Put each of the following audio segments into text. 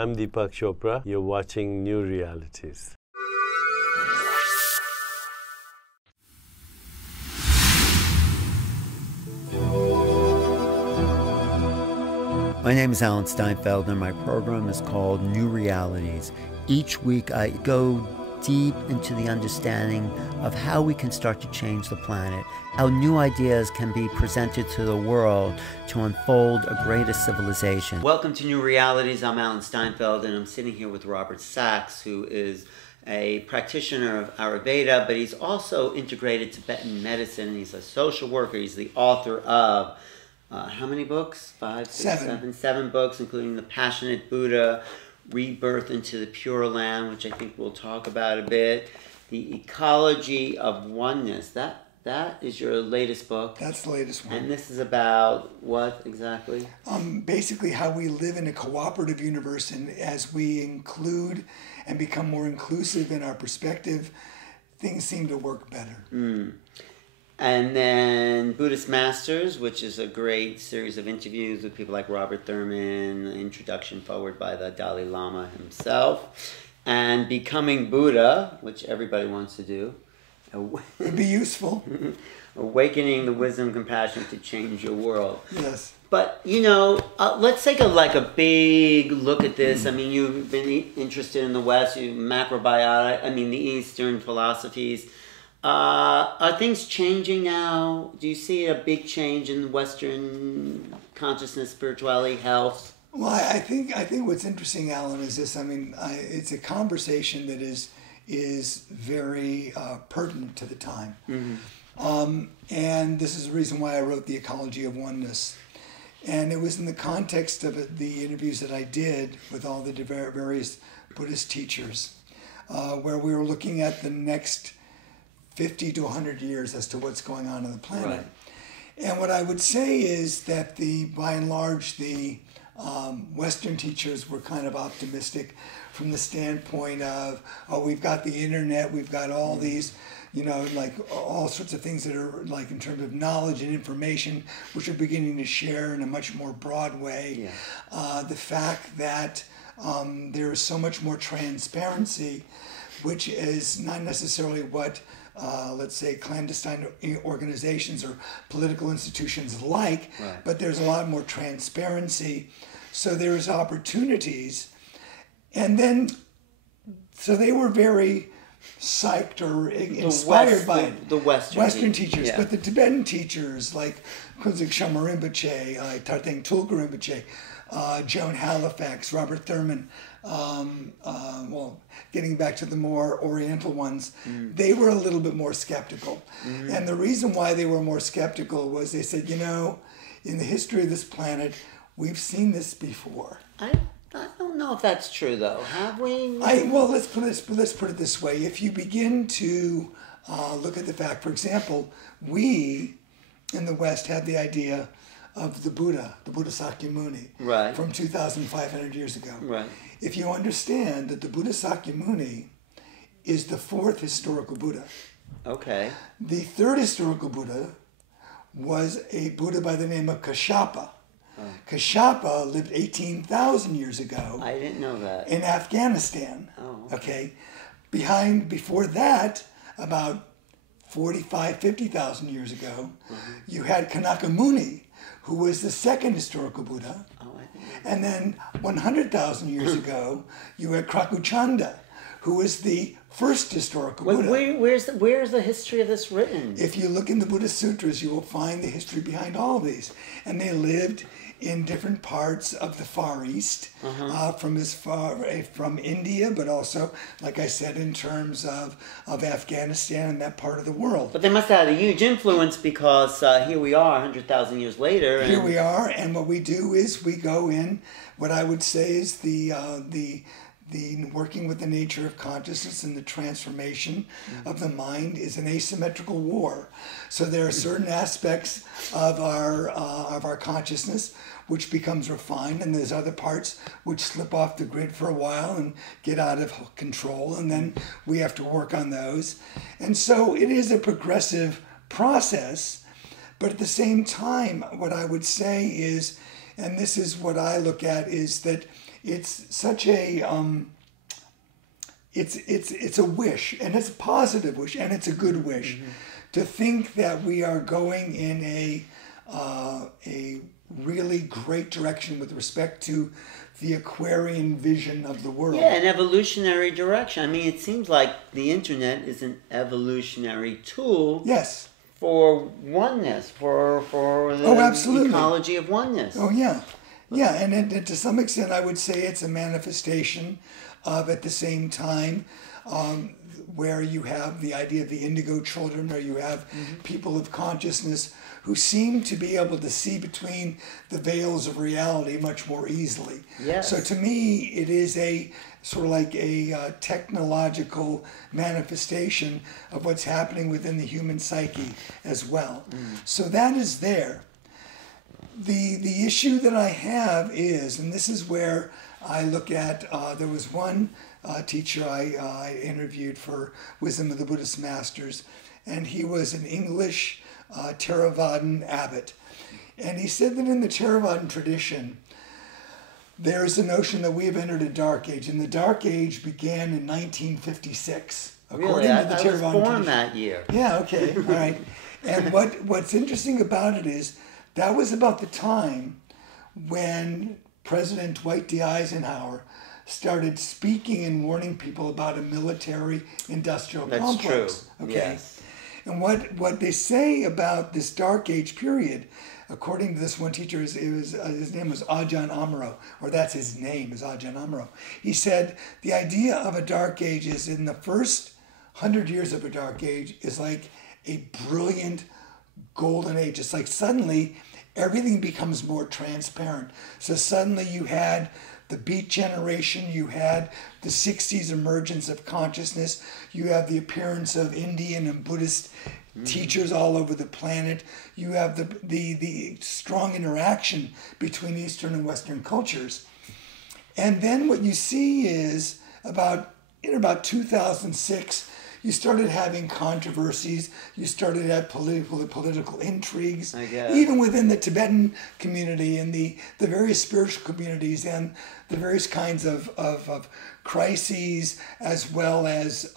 I'm Deepak Chopra. You're watching Newrealities. My name is Alan Steinfeld, and my program is called Newrealities. Each week I go deep into the understanding of how we can start to change the planet, how new ideas can be presented to the world to unfold a greater civilization. Welcome to Newrealities. I'm Alan Steinfeld, and I'm sitting here with Robert Sachs, who is a practitioner of Ayurveda, but he's also integrated Tibetan medicine. He's a social worker. He's the author of how many books? Seven books, including The Passionate Buddha, Rebirth into the Pure Land, which I think we'll talk about a bit. The Ecology of Oneness. That is your latest book. That's the latest one. And this is about what exactly? Basically how we live in a cooperative universe, and as we include and become more inclusive in our perspective, things seem to work better. And then Buddhist Masters, which is a great series of interviews with people like Robert Thurman, an introduction forward by the Dalai Lama himself. And Becoming Buddha, which everybody wants to do. It'd be useful. Awakening the wisdom, compassion to change your world. Yes. But, you know, let's take a big look at this. I mean, you've been interested in the West, macrobiotic, the Eastern philosophies. Are things changing now? Do you see a big change in Western consciousness, spirituality, health? Well, I think what's interesting, Alan, is this. It's a conversation that is very pertinent to the time. And this is the reason why I wrote The Ecology of Oneness. And it was in the context of the interviews that I did with all the various Buddhist teachers, where we were looking at the next 50 to 100 years as to what's going on the planet. Right. And what I would say is that by and large, the Western teachers were kind of optimistic from the standpoint of, we've got the internet, we've got all these, all sorts of things that are in terms of knowledge and information, which are beginning to share in a much more broad way. Yeah. The fact that there is so much more transparency, which is not necessarily what let's say clandestine organizations or political institutions like, right. But there's a lot more transparency, so there's opportunities. And then, so they were very psyched or inspired by the Western teachers. Yeah. But the Tibetan teachers like Kunzik Shamar Rinpoche, Tarthang Tulku Rinpoche, Joan Halifax, Robert Thurman, getting back to the more Oriental ones, they were a little bit more skeptical. And the reason why they were more skeptical was they said, in the history of this planet, we've seen this before. I don't know if that's true, though. Have we? Let's put it this way. If you begin to look at the fact, for example, we in the West had the idea of the Buddha Sakyamuni, right, from 2,500 years ago. Right. If you understand that the Buddha Sakyamuni is the fourth historical Buddha. Okay. The third historical Buddha was a Buddha by the name of Kashyapa. Oh. Kashyapa lived 18,000 years ago. I didn't know that. In Afghanistan. Oh. Okay. Before that, about 50,000 years ago, you had Kanaka Muni, who was the second historical Buddha. Oh, I didn't know. And then 100,000 years ago, you had Krakuchanda, who was the first historical Buddha. Where's the history of this written? If you look in the Buddhist sutras, you will find the history behind all of these. And they lived in different parts of the Far East, from India, but also, like I said, in terms of Afghanistan and that part of the world. But they must have had a huge influence because here we are 100,000 years later. Here we are, and what we do is we go in, what I would say is the working with the nature of consciousness and the transformation of the mind is an asymmetrical war. So there are certain aspects of our consciousness which becomes refined, and there's other parts which slip off the grid for a while and get out of control, and then we have to work on those. And so it is a progressive process, but at the same time, what I would say is, and this is what I look at, is that it's such a it's a wish, and it's a positive wish, and it's a good wish, to think that we are going in a really great direction with respect to the Aquarian vision of the world. Yeah, an evolutionary direction. I mean, it seems like the internet is an evolutionary tool. Yes. For oneness, for the absolutely. ecology of oneness. Oh, yeah. Yeah, and to some extent, I would say it's a manifestation of, at the same time, where you have the idea of the indigo children, or you have people of consciousness who seem to be able to see between the veils of reality much more easily. Yes. So to me, it is a sort of like a technological manifestation of what's happening within the human psyche as well. So that is there. The issue that I have is, and this is where I look at, there was one teacher I interviewed for Wisdom of the Buddhist Masters, and he was an English Theravadan abbot. And he said that in the Theravadan tradition, there is the notion that we have entered a dark age, and the dark age began in 1956. Really? I was born that year. Yeah, okay, all right. And what's interesting about it is that was about the time when President Dwight D. Eisenhower started speaking and warning people about a military-industrial complex. That's true, okay? yes. And what they say about this dark age period, according to this one teacher, his name was Ajahn Amaro, or that's his name, is Ajahn Amaro. He said the idea of a dark age is, in the first 100 years of a dark age, is like a brilliant golden age. It's like suddenly everything becomes more transparent. So suddenly you had the Beat Generation, you had the 60s emergence of consciousness, you have the appearance of Indian and Buddhist teachers all over the planet, you have the strong interaction between Eastern and Western cultures. And then what you see is, in about 2006, you started having controversies. You started to have political intrigues, even within the Tibetan community and the various spiritual communities and the various kinds of crises, as well as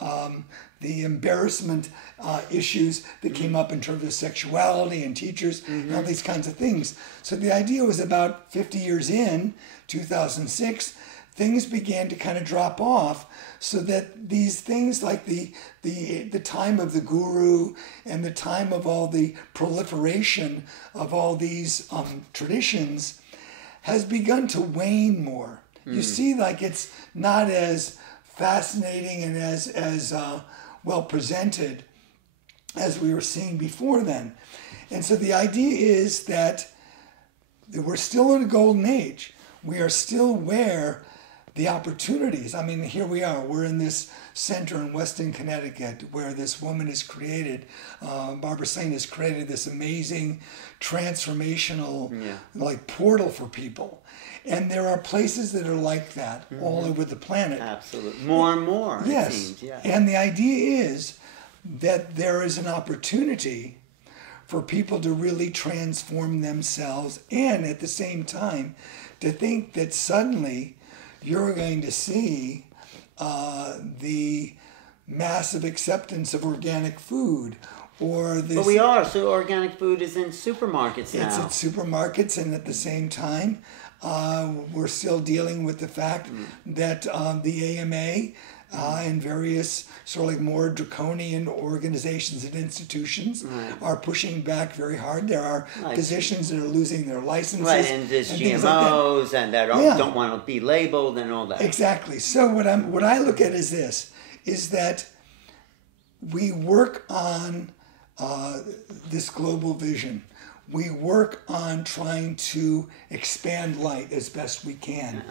the embarrassment issues that came up in terms of sexuality and teachers and all these kinds of things. So the idea was, about 50 years in, 2006, things began to kind of drop off, so that these things like the time of the guru and the time of all the proliferation of all these traditions has begun to wane more. You see, like, it's not as fascinating and as well presented as we were seeing before then. And so the idea is that we're still in a golden age. We are still where the opportunities, I mean, here we are, we're in this center in Weston, Connecticut, where this woman has created, Barbara Sain has created this amazing transformational like portal for people. And there are places that are like that all over the planet. Absolutely. More and more, yes. It seems. Yeah. And the idea is that there is an opportunity for people to really transform themselves, and at the same time to think that suddenly you're going to see the massive acceptance of organic food, or this. But we are. So organic food is in supermarkets now. It's at supermarkets, and at the same time, we're still dealing with the fact that the AMA and various sort of like more draconian organizations and institutions are pushing back very hard. There are physicians that are losing their licenses. Right, and there's GMOs and that don't want to be labeled and all that. Exactly. So what I look at is this, is that we work on this global vision. We work on trying to expand light as best we can.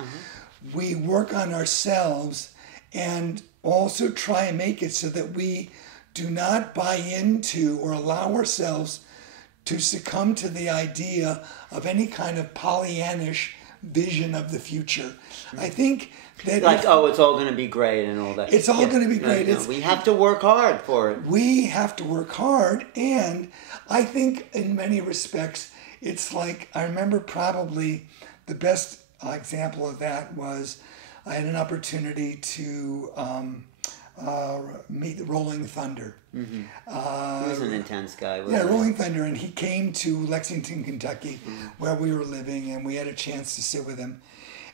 We work on ourselves and also try and make it so that we do not buy into or allow ourselves to succumb to the idea of any kind of Pollyannish vision of the future. I think that... Like, it's all going to be great and all that. It's all going to be great. No, we have to work hard for it. We have to work hard, and I think in many respects, it's like, I remember probably the best example of that was I had an opportunity to meet Rolling Thunder. Mm-hmm. He was an intense guy, wasn't Yeah, he? Rolling Thunder, and he came to Lexington, Kentucky, where we were living, and we had a chance to sit with him.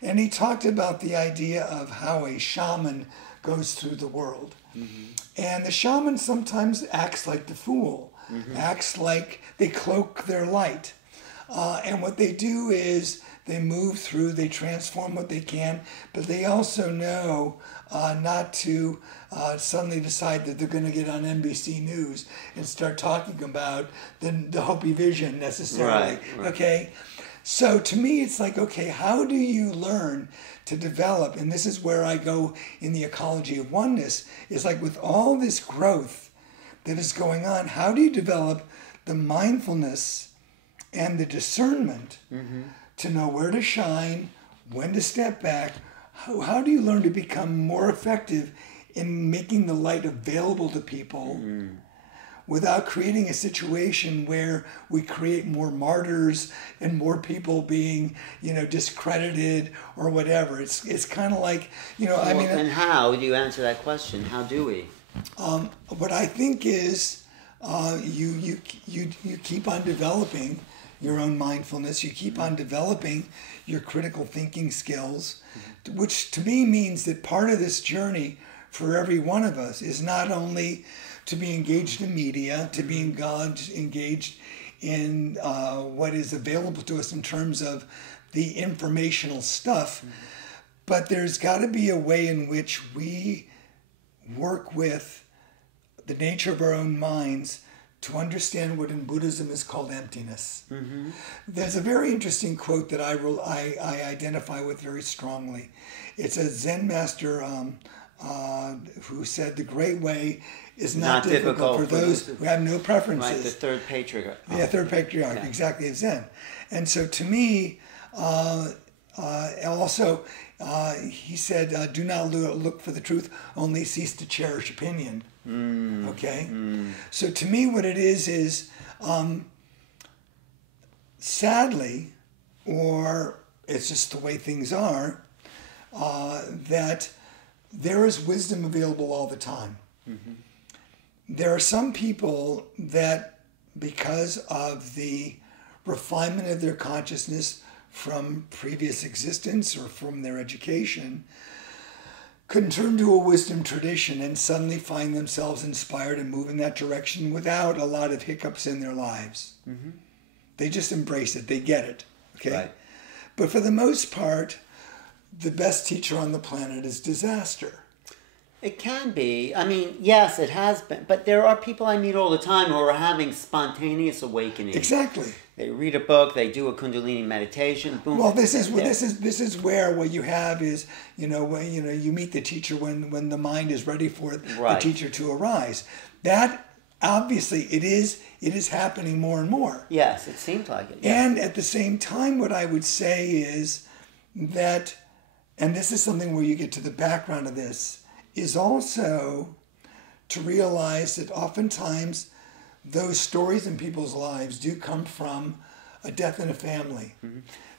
And he talked about the idea of how a shaman goes through the world. Mm-hmm. And the shaman sometimes acts like the fool, acts like they cloak their light. And what they do is they move through, they transform what they can, but they also know not to suddenly decide that they're going to get on NBC News and start talking about the Hopi vision necessarily. Right. Okay? So to me, it's like, okay, how do you learn to develop? And this is where I go in the ecology of oneness. It's like with all this growth that is going on, how do you develop the mindfulness and the discernment to know where to shine, when to step back? How do you learn to become more effective in making the light available to people without creating a situation where we create more martyrs and more people being, discredited or whatever? It's kind of like, And how do you answer that question? How do we? What I think is you keep on developing your own mindfulness. You keep on developing your critical thinking skills, which to me means that part of this journey for every one of us is not only to be engaged in media, to be engaged in what is available to us in terms of the informational stuff, but there's got to be a way in which we work with the nature of our own minds to understand what in Buddhism is called emptiness. There's a very interesting quote that I identify with very strongly. It's a Zen master who said, "The great way is not difficult for those who have no preferences." Right, the third patriarch. Yeah, third patriarch, exactly, it's Zen. And so to me, also, he said, "Do not look for the truth, only cease to cherish opinion." Okay? So to me, what it is sadly, or it's just the way things are, that there is wisdom available all the time. There are some people that, because of the refinement of their consciousness from previous existence or from their education, can turn to a wisdom tradition and suddenly find themselves inspired and move in that direction without a lot of hiccups in their lives. They just embrace it. They get it. Okay? Right. But for the most part, the best teacher on the planet is disaster. It can be. I mean, yes, it has been. But there are people I meet all the time who are having spontaneous awakening. Exactly. They read a book, they do a Kundalini meditation, boom. Well, this is where what you have is, when you meet the teacher when the mind is ready for the teacher to arise. That obviously it is happening more and more. Yes, it seems like it. Yes. And at the same time, what I would say is that, and this is something where you get to the background of this, is also to realize that oftentimes those stories in people's lives do come from a death in a family.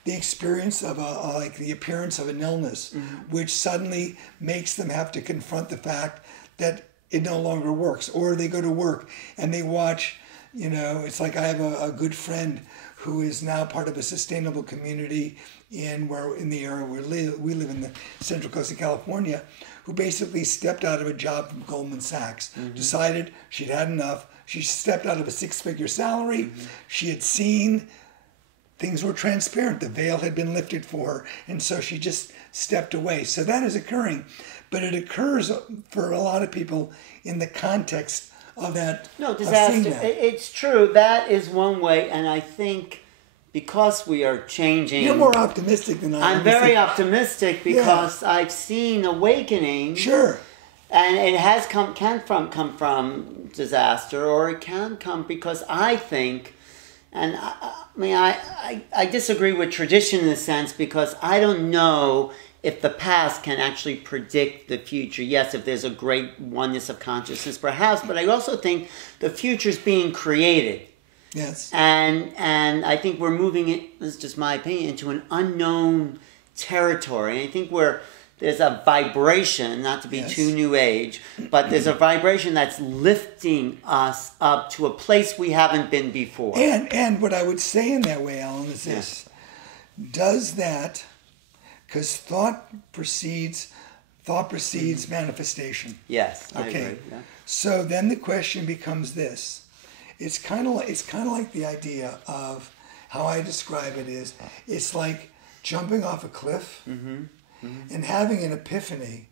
The experience of like the appearance of an illness, which suddenly makes them have to confront the fact that it no longer works. Or they go to work and they watch, it's like I have a good friend who is now part of a sustainable community in the area where we live in the Central Coast of California, who basically stepped out of a job from Goldman Sachs, decided she'd had enough. She stepped out of a 6-figure salary. She had seen things were transparent. The veil had been lifted for her. And so she just stepped away. So that is occurring. But it occurs for a lot of people in the context of that. No, disaster. It's true. That is one way. And I think because we are changing. You're more optimistic than I am. I'm very optimistic because I've seen awakening. Sure. And it has come from disaster, or it can come because I think, and I disagree with tradition in a sense, because I don't know if the past can actually predict the future. Yes, if there's a great oneness of consciousness, perhaps, but I also think the future's being created. Yes. And I think we're moving, this is just my opinion, into an unknown territory. And I think there's a vibration, not to be Yes. too New Age, but there's a vibration that's lifting us up to a place we haven't been before. And what I would say in that way, Alan, is this. Does that, because thought precedes manifestation. Yes, I Okay. agree. Yeah. So then the question becomes this. It's kind of like the idea of how I describe it is, it's like jumping off a cliff and having an epiphany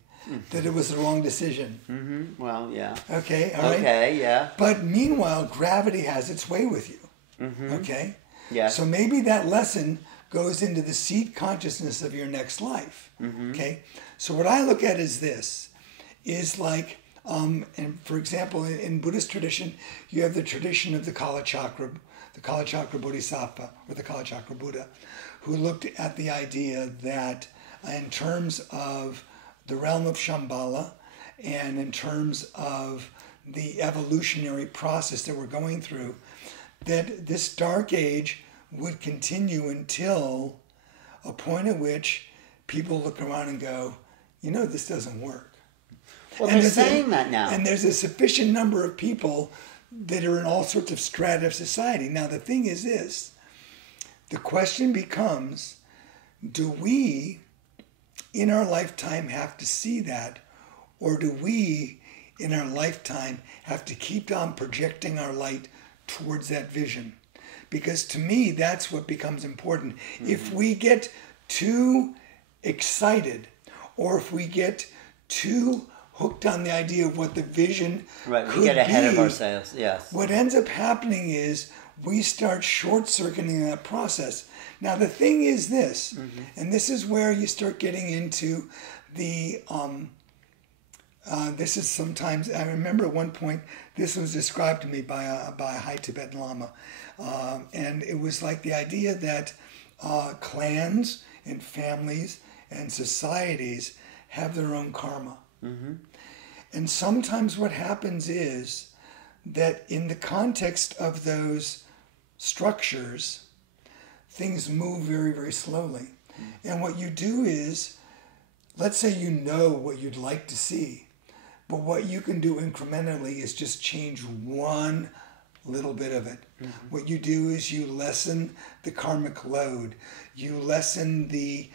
that it was the wrong decision. Mm-hmm. Well, yeah. Okay, all right? Okay, yeah. But meanwhile, gravity has its way with you. Okay? Yeah. So maybe that lesson goes into the seed consciousness of your next life. Okay? So what I look at is this, is like, and for example, in Buddhist tradition, you have the tradition of the Kala Chakra Bodhisattva, or the Kala Chakra Buddha, who looked at the idea that in terms of the realm of Shambhala and in terms of the evolutionary process that we're going through, that this dark age would continue until a point at which people look around and go, this doesn't work. Well, they're saying that now. And there's a sufficient number of people that are in all sorts of strata of society. Now, the thing is this. The question becomes, do we, in our lifetime, have to see that? Or do we, in our lifetime, have to keep on projecting our light towards that vision? Because to me, that's what becomes important. If we get too excited, or if we get too hooked on the idea of what the vision could we get ahead of be, ourselves, yes. what ends up happening is we start short-circuiting that process. Now, the thing is this, and this is where you start getting into the, this is sometimes, I remember at one point, this was described to me by a high Tibetan Lama, and it was like the idea that clans and families and societies have their own karma. And sometimes what happens is that in the context of those structures, things move very, very slowly. And what you do is, let's say you know what you'd like to see, but what you can do incrementally is just change one little bit of it. What you do is you lessen the karmic load. You lessen the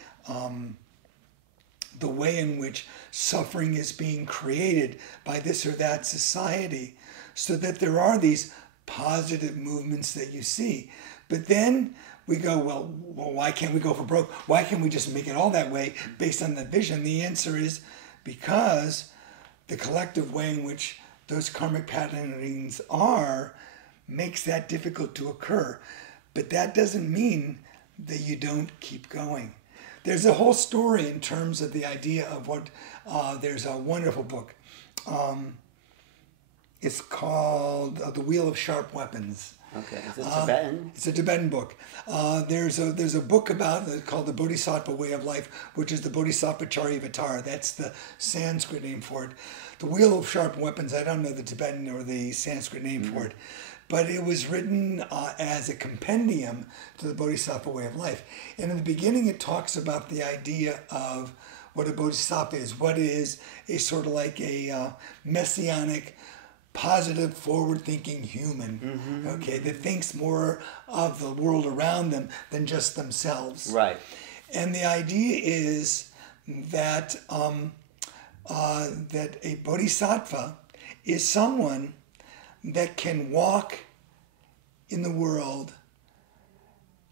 way in which suffering is being created by this or that society, so that there are these positive movements that you see. But then we go, well, why can't we go for broke? Why can't we just make it all that way based on that vision? The answer is because the collective way in which those karmic patternings are makes that difficult to occur. But that doesn't mean that you don't keep going. There's a whole story in terms of the idea of what, there's a wonderful book. It's called The Wheel of Sharp Weapons. Okay, is it Tibetan? It's a Tibetan book. There's a book about it called The Bodhisattva Way of Life, which is the Bodhisattva Charyavatara. That's the Sanskrit name for it. The Wheel of Sharp Weapons, I don't know the Tibetan or the Sanskrit name for it, but it was written as a compendium to the Bodhisattva Way of Life. And in the beginning, it talks about the idea of what a bodhisattva is. What is a sort of like a messianic, positive, forward-thinking human, okay, that thinks more of the world around them than just themselves. Right. And the idea is that that a bodhisattva is someone that can walk in the world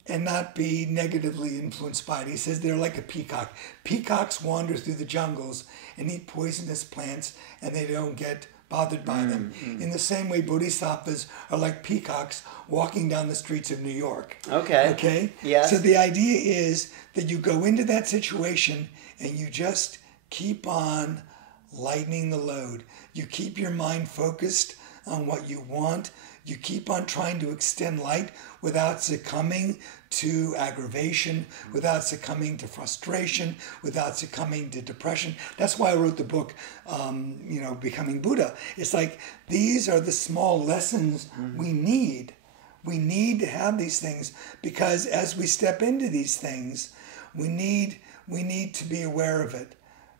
and not be negatively influenced by it. He says they're like a peacock. Peacocks wander through the jungles and eat poisonous plants, and they don't get bothered by them. In the same way, bodhisattvas are like peacocks walking down the streets of New York. Okay. Okay? Yes. So the idea is that you go into that situation and you just keep on lightening the load. You keep your mind focused on what you want. You keep on trying to extend light without succumbing to aggravation, without succumbing to frustration, without succumbing to depression. That's why I wrote the book, Becoming Buddha. It's like these are the small lessons we need. We need to have these things because as we step into these things, we need we need to be aware of it,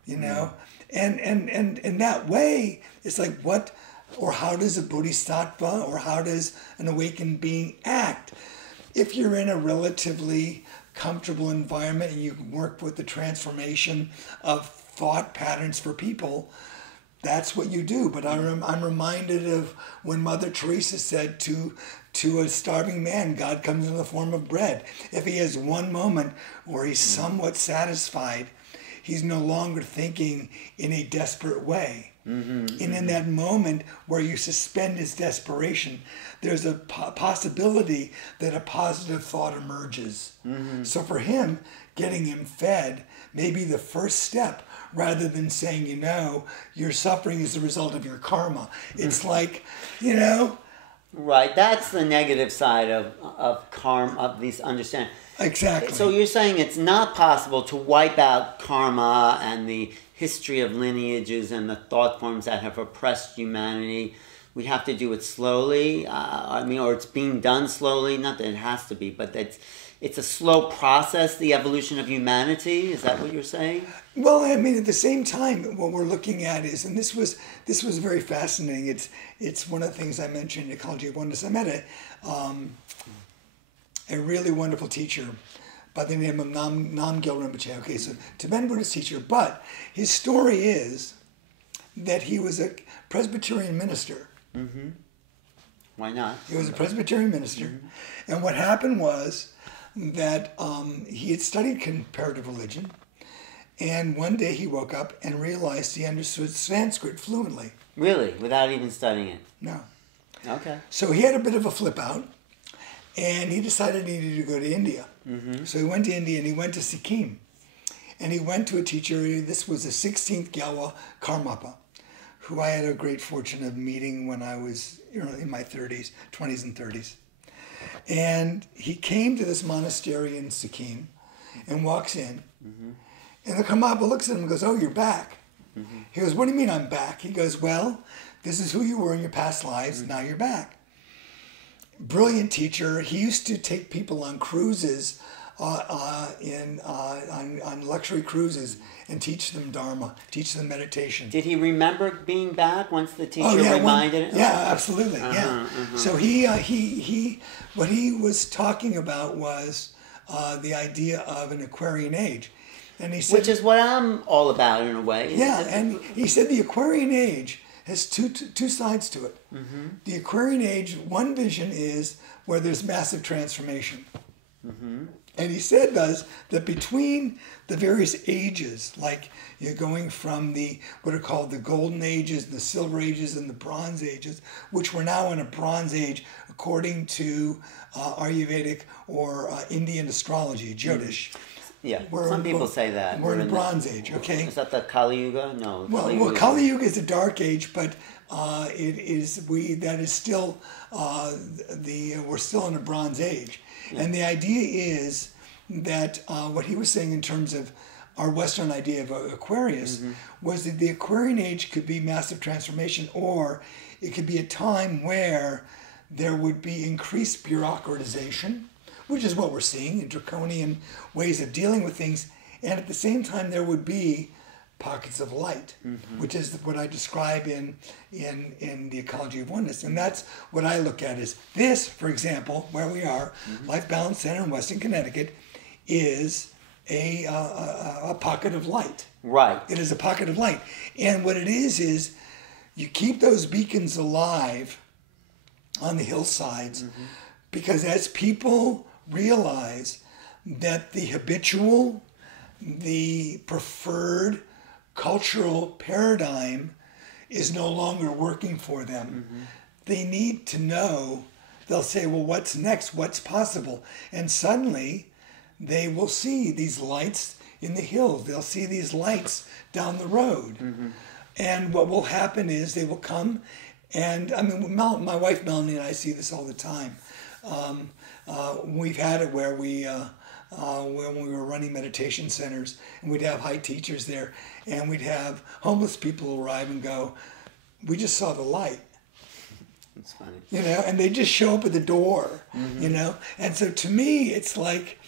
you know? And in that way, it's like what, or how does a bodhisattva or how does an awakened being act? If you're in a relatively comfortable environment and you can work with the transformation of thought patterns for people, that's what you do. But I'm reminded of when Mother Teresa said to a starving man, God comes in the form of bread. If he has one moment where he's somewhat satisfied, he's no longer thinking in a desperate way. And in that moment where you suspend his desperation, there's a possibility that a positive thought emerges. So for him, getting him fed may be the first step, rather than saying, you know, your suffering is the result of your karma. It's like, you know. Right, that's the negative side of karma, of these understanding. Exactly. So you're saying it's not possible to wipe out karma and the history of lineages and the thought forms that have oppressed humanity. We have to do it slowly. Or it's being done slowly. Not that it has to be, but it's a slow process, the evolution of humanity. Is that what you're saying? Well, I mean, at the same time, what we're looking at is, and this was very fascinating. It's one of the things I mentioned in Ecology of Oneness. I met a really wonderful teacher by the name of Namgyal Rinpoche. Okay, so Tibetan Buddhist teacher, but his story is that he was a Presbyterian minister. Why not? He was a Presbyterian minister, and what happened was that he had studied comparative religion, and one day he woke up and realized he understood Sanskrit fluently. Really? Without even studying it? No. Okay. So he had a bit of a flip out, and he decided he needed to go to India. So he went to India, and he went to Sikkim. And he went to a teacher, this was the 16th Gyalwa Karmapa, who I had a great fortune of meeting when I was in my 20s and 30s. And he came to this monastery in Sikkim and walks in. And the Karmapa looks at him and goes, "Oh, you're back." He goes, "What do you mean I'm back?" He goes, "Well, this is who you were in your past lives. Now you're back." Brilliant teacher. He used to take people on cruises, on luxury cruises, and teach them Dharma, teach them meditation. Did he remember being back once the teacher reminded him? Yeah, absolutely. So he what he was talking about was the idea of an Aquarian Age. And he said, which is what I'm all about in a way. Yeah, and he said the Aquarian Age has two sides to it. The Aquarian Age, one vision is where there's massive transformation. And he said that between the various ages, like you're going from what are called the Golden Ages, the Silver Ages, and the Bronze Ages, which we're now in a Bronze Age according to Ayurvedic or Indian astrology, Jyotish. Yeah, some people say that. We're in the Bronze Age, okay? Is that the Kali Yuga? No. Well, Kali Yuga is a dark age, but we're still in a Bronze Age. And the idea is that what he was saying in terms of our Western idea of Aquarius was that the Aquarian Age could be massive transformation, or it could be a time where there would be increased bureaucratization, which is what we're seeing in draconian ways of dealing with things, and at the same time there would be pockets of light, which is what I describe in the Ecology of Oneness. And that's what I look at is this, for example, where we are, Life Balance Center in Western Connecticut, is a pocket of light. Right. It is a pocket of light. And what it is you keep those beacons alive on the hillsides, because as people realize that the habitual, the preferred cultural paradigm is no longer working for them, they need to know, they'll say, well, what's next? What's possible? And suddenly they will see these lights in the hills. They'll see these lights down the road. And what will happen is they will come, and I mean, my wife Melanie and I see this all the time. We've had it where when we were running meditation centers, and we'd have high teachers there, and we'd have homeless people arrive and go, "We just saw the light." It's funny. And they just show up at the door, And so to me, it's like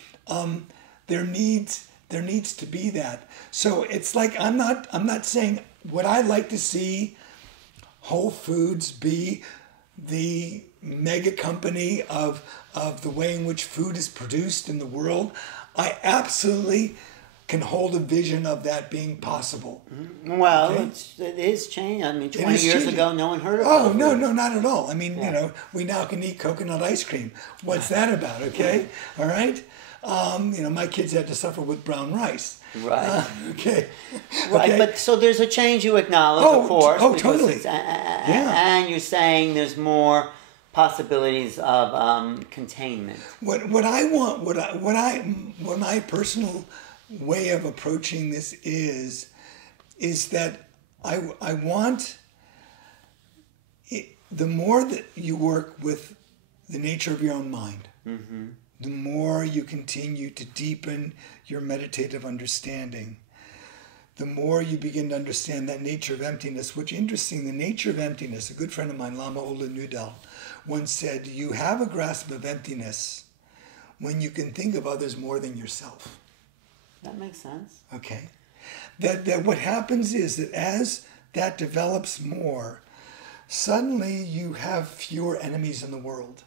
there needs There needs to be that. So it's like I'm not saying, would I like to see Whole Foods be the mega company of the way in which food is produced in the world? I absolutely can hold a vision of that being possible. Well, Okay? it is changing. I mean, It 20 is years changing. ago, no one heard of Oh, it. no, not at all. I mean, Yeah. you know, we now can eat coconut ice cream. What's that about, okay? All right? You know, my kids had to suffer with brown rice. Right. Okay. Right, Okay. but so there's a change you acknowledge, Oh, of course. oh, because totally. And you're saying there's more possibilities of containment. What my personal way of approaching this is that I want it, the more that you work with the nature of your own mind, the more you continue to deepen your meditative understanding, the more you begin to understand that nature of emptiness, which, interesting, the nature of emptiness, a good friend of mine, Lama Ola Nudal, once said, you have a grasp of emptiness when you can think of others more than yourself. That makes sense. Okay? That what happens is that as that develops more, suddenly you have fewer enemies in the world.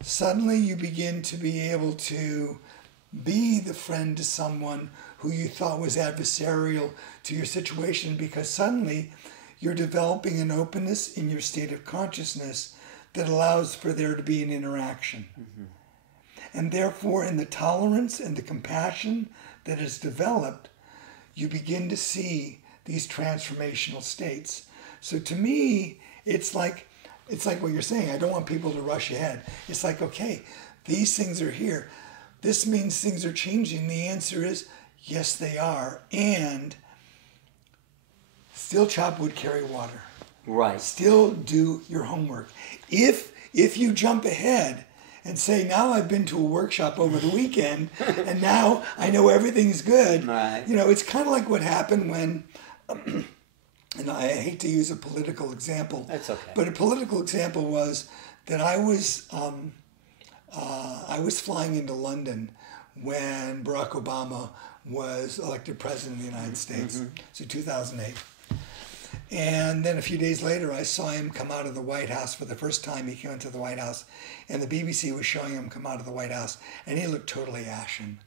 Suddenly you begin to be able to be the friend to someone who you thought was adversarial to your situation, because suddenly you're developing an openness in your state of consciousness that allows for there to be an interaction. And therefore, in the tolerance and the compassion that is developed, you begin to see these transformational states. So to me, it's like what you're saying. I don't want people to rush ahead. It's like, okay, these things are here. This means things are changing. The answer is, yes, they are. And still chop wood, carry water. Right. Still do your homework. If you jump ahead and say, now I've been to a workshop over the weekend and now I know everything's good. Right. You know, it's kind of like what happened when, and I hate to use a political example. That's okay. But a political example was that I was flying into London when Barack Obama was elected president of the United States. So 2008. And then a few days later, I saw him come out of the White House for the first time. He came into the White House, and the BBC was showing him come out of the White House, and he looked totally ashen.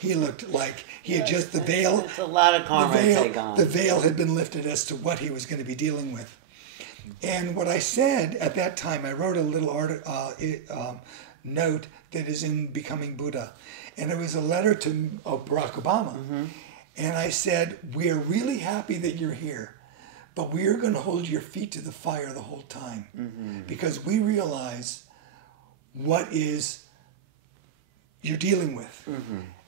He looked like he had just the veil. It's a lot of karma to take on. The veil had been lifted as to what he was going to be dealing with. And what I said at that time, I wrote a little note that is in Becoming Buddha, and it was a letter to Barack Obama. And I said, we are really happy that you're here, but we are going to hold your feet to the fire the whole time, because we realize what is you're dealing with.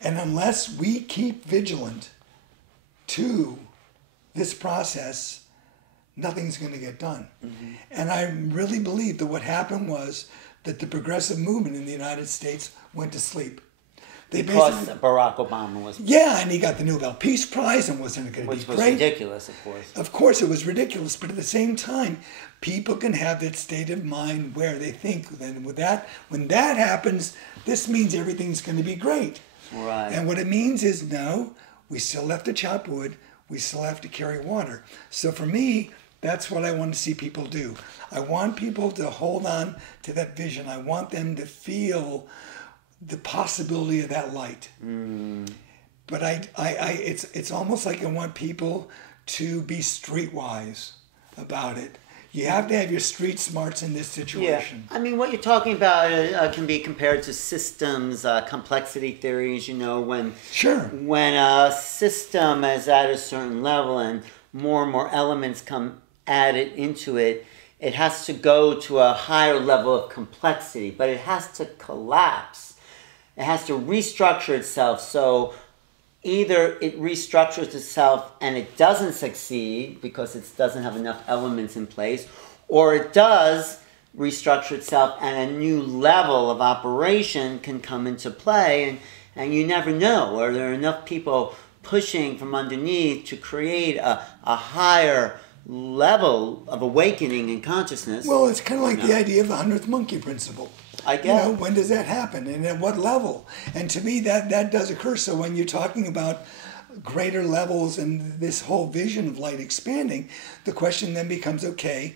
And unless we keep vigilant to this process, nothing's going to get done. And I really believe that what happened was that the progressive movement in the United States went to sleep. Because Barack Obama was... Yeah, and he got the Nobel Peace Prize, and wasn't it going to be great? Which was ridiculous, of course. Of course it was ridiculous, but at the same time, people can have that state of mind where they think, then when that happens, this means everything's going to be great. Right. And what it means is, no, we still have to chop wood, we still have to carry water. So for me, that's what I want to see people do. I want people to hold on to that vision. I want them to feel the possibility of that light. But it's almost like I want people to be streetwise about it. You have to have your street smarts in this situation. Yeah. I mean, what you're talking about can be compared to systems, complexity theories, you know, when a system is at a certain level and more elements come added into it, it has to go to a higher level of complexity, but it has to collapse. It has to restructure itself. So either it restructures itself and it doesn't succeed because it doesn't have enough elements in place, or it does restructure itself and a new level of operation can come into play, and you never know. Are there enough people pushing from underneath to create a higher level of awakening in consciousness? Well, it's kind of like the idea of the 100th monkey principle. I get when does that happen and at what level? And to me, that does occur. So when you're talking about greater levels and this whole vision of light expanding, the question then becomes, okay,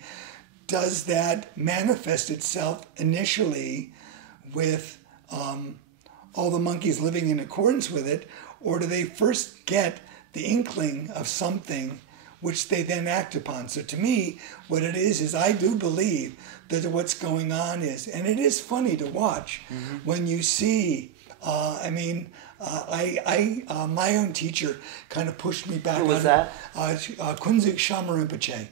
does that manifest itself initially with all the monkeys living in accordance with it, or do they first get the inkling of something which they then act upon? So to me, what it is I do believe that what's going on is, and it is funny to watch when you see, my own teacher kind of pushed me back. Who was that? Kunzig Shamar Rinpoche.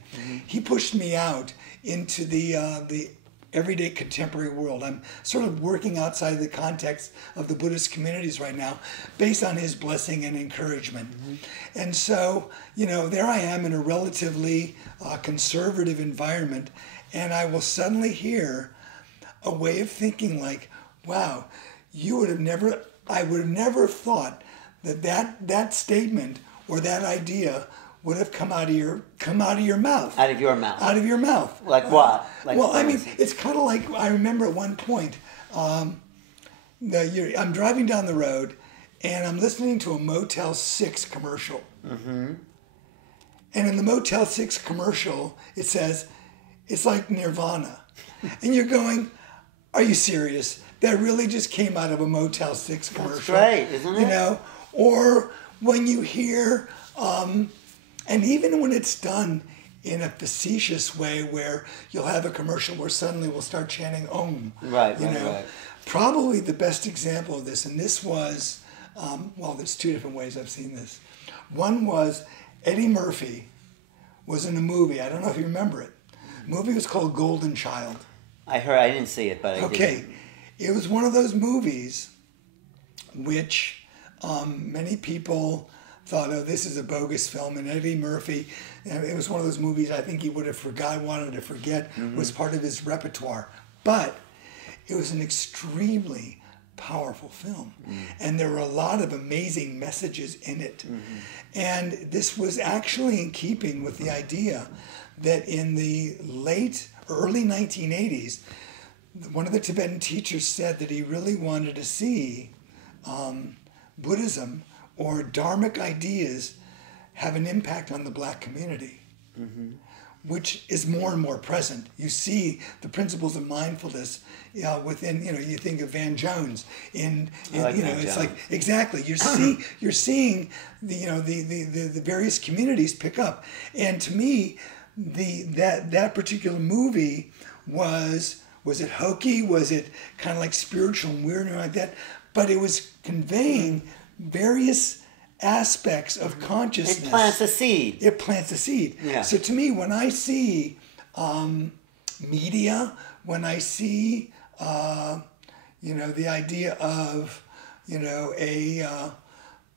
He pushed me out into the everyday contemporary world. I'm sort of working outside the context of the Buddhist communities right now based on his blessing and encouragement. And so, there I am in a relatively conservative environment, and I will suddenly hear a way of thinking like, wow, I would have never thought that statement or that idea would have come out of your mouth. Out of your mouth. Out of your mouth. Like what? It's kind of like, I remember at one point, I'm driving down the road and I'm listening to a Motel 6 commercial. And in the Motel 6 commercial, it says, it's like Nirvana. And you're going, are you serious? That really just came out of a Motel 6 commercial. That's right, isn't it? Or when you hear, and even when it's done in a facetious way where you'll have a commercial where suddenly we'll start chanting Om. Right. Probably the best example of this, and this was, there's two different ways I've seen this. One was Eddie Murphy was in a movie. I don't know if you remember it. The movie was called Golden Child. I heard. I didn't see it, but I did. Okay. It was one of those movies which many people thought, oh, this is a bogus film. And Eddie Murphy, it was one of those movies I think he would have wanted to forget, was part of his repertoire. But it was an extremely powerful film. And there were a lot of amazing messages in it. And this was actually in keeping with the idea that in the early 1980s, one of the Tibetan teachers said that he really wanted to see Buddhism or Dharmic ideas have an impact on the black community, which is more and more present. You see the principles of mindfulness within, you think of Van Jones it's like, exactly, you're seeing the various communities pick up. And to me, that particular movie was it hokey? Was it kind of like spiritual and weird and like that? But it was conveying various aspects of consciousness. It plants a seed. Yeah. So to me, when I see media, when I see the idea of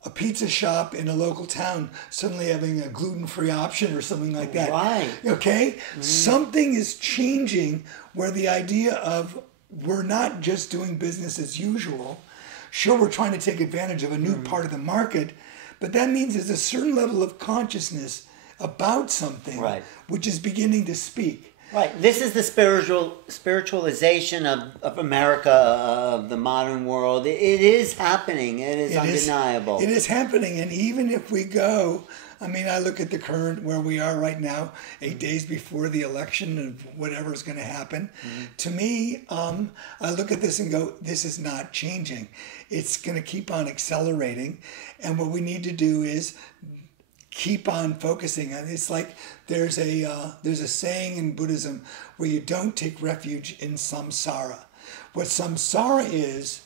a pizza shop in a local town suddenly having a gluten-free option or something like that. Right. Okay? Something is changing where the idea of we're not just doing business as usual. Sure, we're trying to take advantage of a new part of the market, but that means there's a certain level of consciousness about something which is beginning to speak. Right. This is the spiritualization of America, of the modern world. It is happening. It is undeniable. It is happening. And even if we go, I look at the current where we are right now, 8 days before the election of whatever is going to happen. To me, I look at this and go, this is not changing. It's going to keep on accelerating. And what we need to do is keep on focusing. It's like there's a saying in Buddhism where you don't take refuge in samsara. What samsara is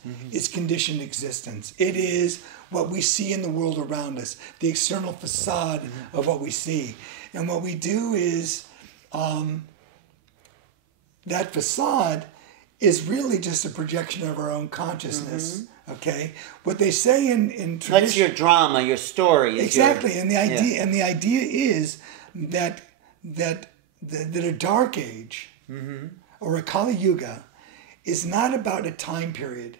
conditioned existence. It is what we see in the world around us, the external facade of what we see. And what we do is that facade is really just a projection of our own consciousness. Okay, what they say in tradition. That's your drama, your story. Exactly, and the idea is that a dark age or a Kali Yuga is not about a time period.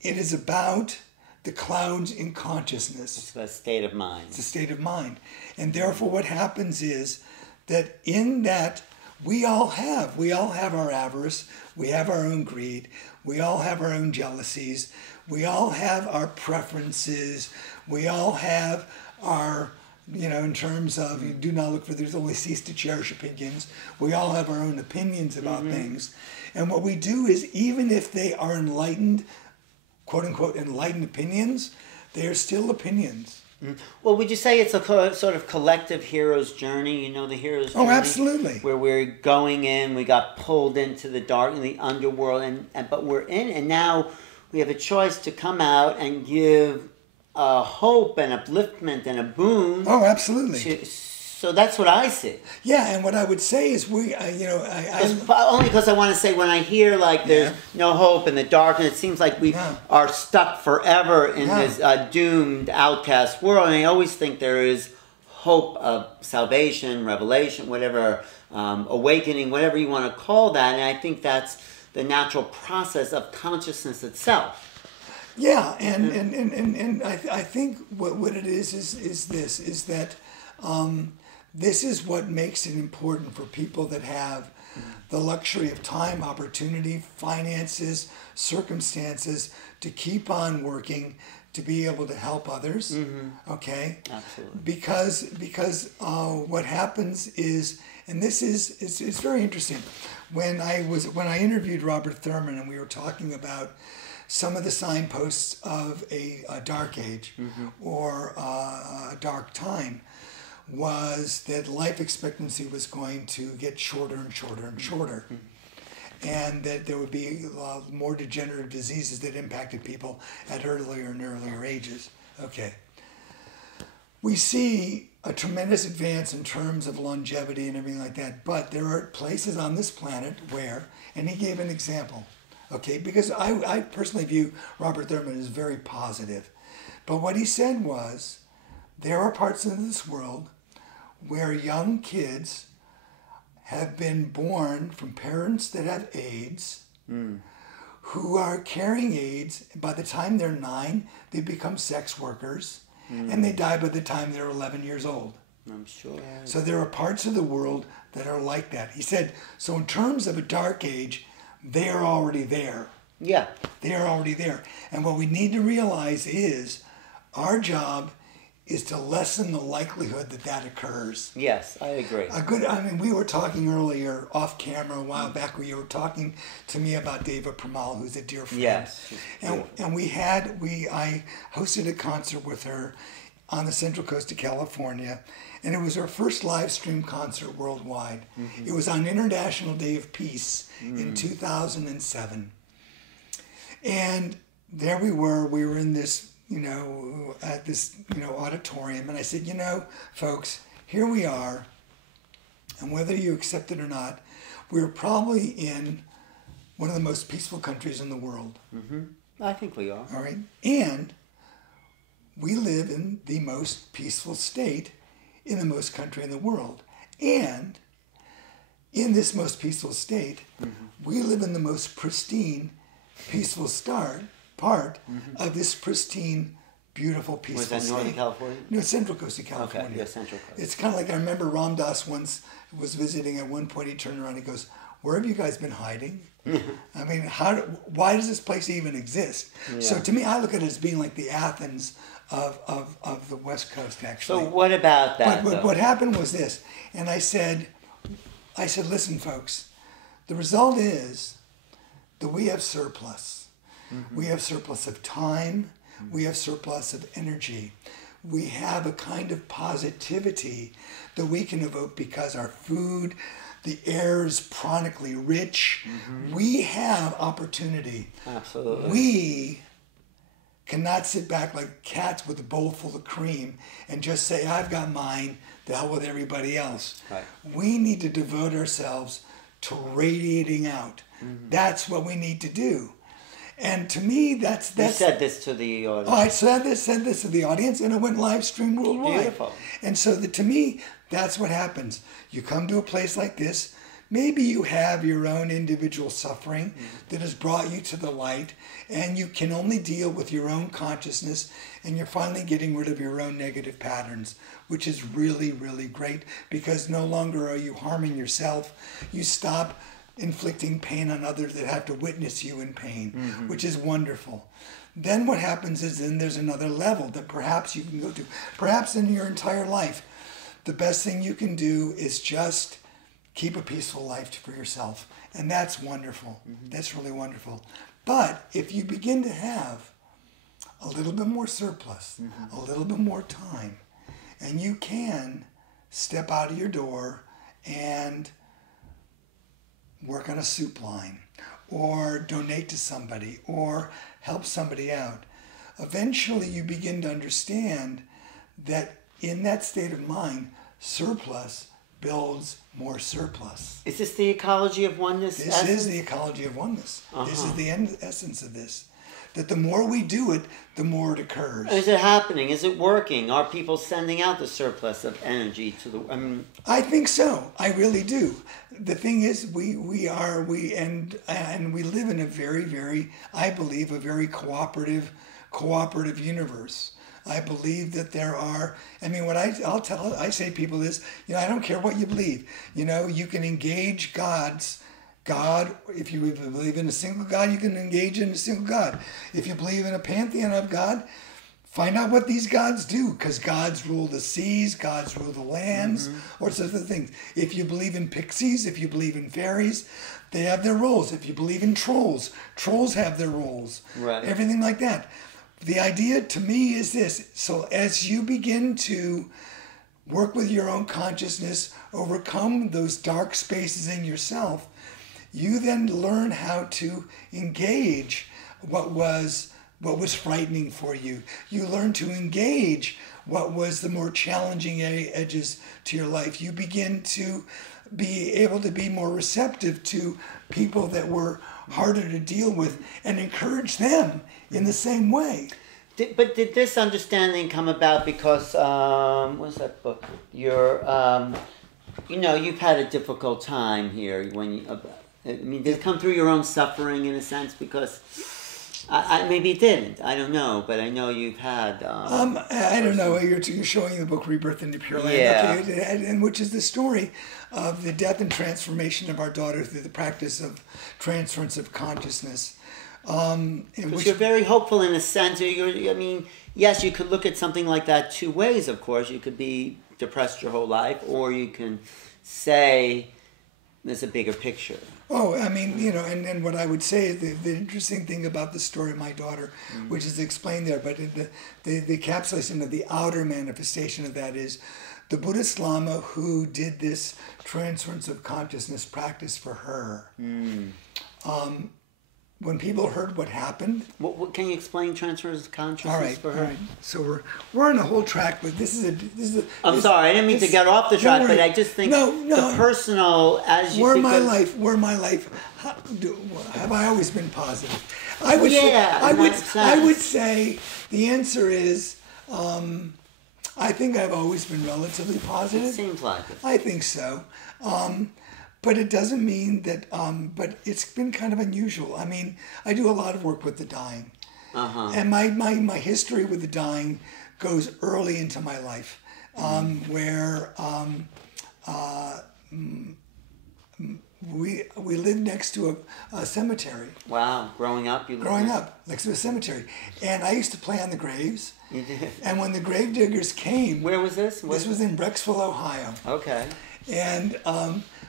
It is about the clouds in consciousness. It's a state of mind. It's a state of mind, and therefore, what happens is that in that we all have our avarice, we have our own greed, we all have our own jealousies, we all have our preferences, we all have our, in terms of you do not look for there's only cease to cherish opinions. We all have our own opinions about things. And what we do is, even if they are enlightened, quote unquote, enlightened opinions, they are still opinions. Well, would you say it's a sort of collective hero's journey? The hero's journey? Oh, absolutely. Where we're going in, we got pulled into the dark and the underworld, but we're in, and now we have a choice to come out and give hope and upliftment and a boon. Oh, absolutely. So that's what I see. Yeah, and what I would say is only because I want to say, when I hear there's no hope in the dark, and it seems like we are stuck forever in this doomed, outcast world, and I always think there is hope of salvation, revelation, whatever, awakening, whatever you want to call that, and I think that's the natural process of consciousness itself. Yeah, and I think what it is that this is what makes it important for people that have the luxury of time, opportunity, finances, circumstances to keep on working, to be able to help others. Okay? Absolutely. Because what happens is, and this is it's very interesting. When I interviewed Robert Thurman and we were talking about some of the signposts of a dark age or a dark time, was that life expectancy was going to get shorter and shorter and shorter. And that there would be more degenerative diseases that impacted people at earlier and earlier ages. Okay. We see a tremendous advance in terms of longevity and everything like that, but there are places on this planet where, and he gave an example, okay, because I personally view Robert Thurman as very positive. But what he said was, there are parts of this world where young kids have been born from parents that have AIDS, who are carrying AIDS. By the time they're 9, they become sex workers, and they die by the time they're 11 years old. I'm sure. So there are parts of the world that are like that. He said, so in terms of a dark age, they are already there. Yeah. They are already there. And what we need to realize is our job is to lessen the likelihood that that occurs. Yes, I agree. We were talking earlier off camera a while back where you were talking to me about David Pramal, who's a dear friend. Yes. And I hosted a concert with her on the Central Coast of California, and it was her first live stream concert worldwide. It was on International Day of Peace in 2007. And there we were in this at this, auditorium. And I said, folks, here we are. And whether you accept it or not, we're probably in one of the most peaceful countries in the world. I think we are. All right. And we live in the most peaceful state in the most country in the world. And in this most peaceful state, we live in the most pristine, peaceful part of this pristine, beautiful, peaceful state. Was that Northern California? No, Central Coast of California. Okay, yeah, Central Coast. It's kind of like, I remember Ram Dass once was visiting. At one point he turned around and he goes, where have you guys been hiding? I mean, why does this place even exist? Yeah. So to me, I look at it as being like the Athens of the West Coast, actually. So what about that? But what happened was this, and I said, listen, folks, the result is that we have surplus. We have surplus of time. We have surplus of energy. We have a kind of positivity that we can evoke because our food, the air is chronically rich. We have opportunity. Absolutely. We cannot sit back like cats with a bowl full of cream and just say, I've got mine, the hell with everybody else. Right. We need to devote ourselves to radiating out. That's what we need to do. And to me, that's... You said this to the audience. Oh, I said this to the audience, and it went live stream worldwide. Beautiful. And so to me, that's what happens. You come to a place like this maybe you have your own individual suffering that has brought you to the light, and you can only deal with your own consciousness, and you're finally getting rid of your own negative patterns, which is really, really great, because no longer are you harming yourself. You stop inflicting pain on others that have to witness you in pain, which is wonderful. Then what happens is then there's another level that perhaps you can go to. Perhaps in your entire life, the best thing you can do is just keep a peaceful life for yourself. And that's wonderful. That's really wonderful. But if you begin to have a little bit more surplus, a little bit more time, and you can step out of your door and work on a soup line, or donate to somebody, or help somebody out, eventually you begin to understand that in that state of mind, surplus builds more surplus. Is this the ecology of oneness? This is the ecology of oneness. This is the essence of this. That the more we do it, the more it occurs. Is it happening? Is it working? Are people sending out the surplus of energy to the... I think so. I really do. The thing is, we live in a very, very, I believe, a very cooperative universe. I believe that there are, what I say to people is, I don't care what you believe. You can engage God. If you believe in a single God, you can engage in a single God. If you believe in a pantheon of God, find out what these gods do, because gods rule the seas, gods rule the lands, or such other things. If you believe in pixies, if you believe in fairies, they have their roles. If you believe in trolls have their roles. Right. Everything like that. The idea to me is this. So as you begin to work with your own consciousness, overcome those dark spaces in yourself, you then learn how to engage what was frightening for you. You learn to engage what was the more challenging edges to your life. You begin to be able to be more receptive to people that were harder to deal with and encourage them in the same way. But did this understanding come about because, what's that book? You've had a difficult time here when did it come through your own suffering in a sense? Because maybe it didn't. I don't know, but I know you've had. I don't know. You're showing the book Rebirth into Pure Land, and which is the story of the death and transformation of our daughter through the practice of transference of consciousness. You're very hopeful in a sense. Yes, you could look at something like that two ways. Of course, you could be depressed your whole life, or you can say there's a bigger picture. Oh, and then what I would say is the interesting thing about the story of my daughter, which is explained there, but the encapsulation of the outer manifestation of that is the Buddhist Lama who did this transference of consciousness practice for her. When people heard what happened... What can you explain transference of consciousness for her? All right. So we're on a whole track, but this is a... I'm sorry, I didn't mean to get off the track, but I just think the personal, as you... Where my life, have I always been positive? I would say the answer is, I think I've always been relatively positive. It seems like it. I think so. But it doesn't mean that, but it's been kind of unusual. I do a lot of work with the dying. And my history with the dying goes early into my life, where we lived next to a cemetery. Wow, growing up? Growing up, next to a cemetery. And I used to play on the graves. You did? And when the grave diggers came... Where was this? This was in Brecksville, Ohio. Okay. And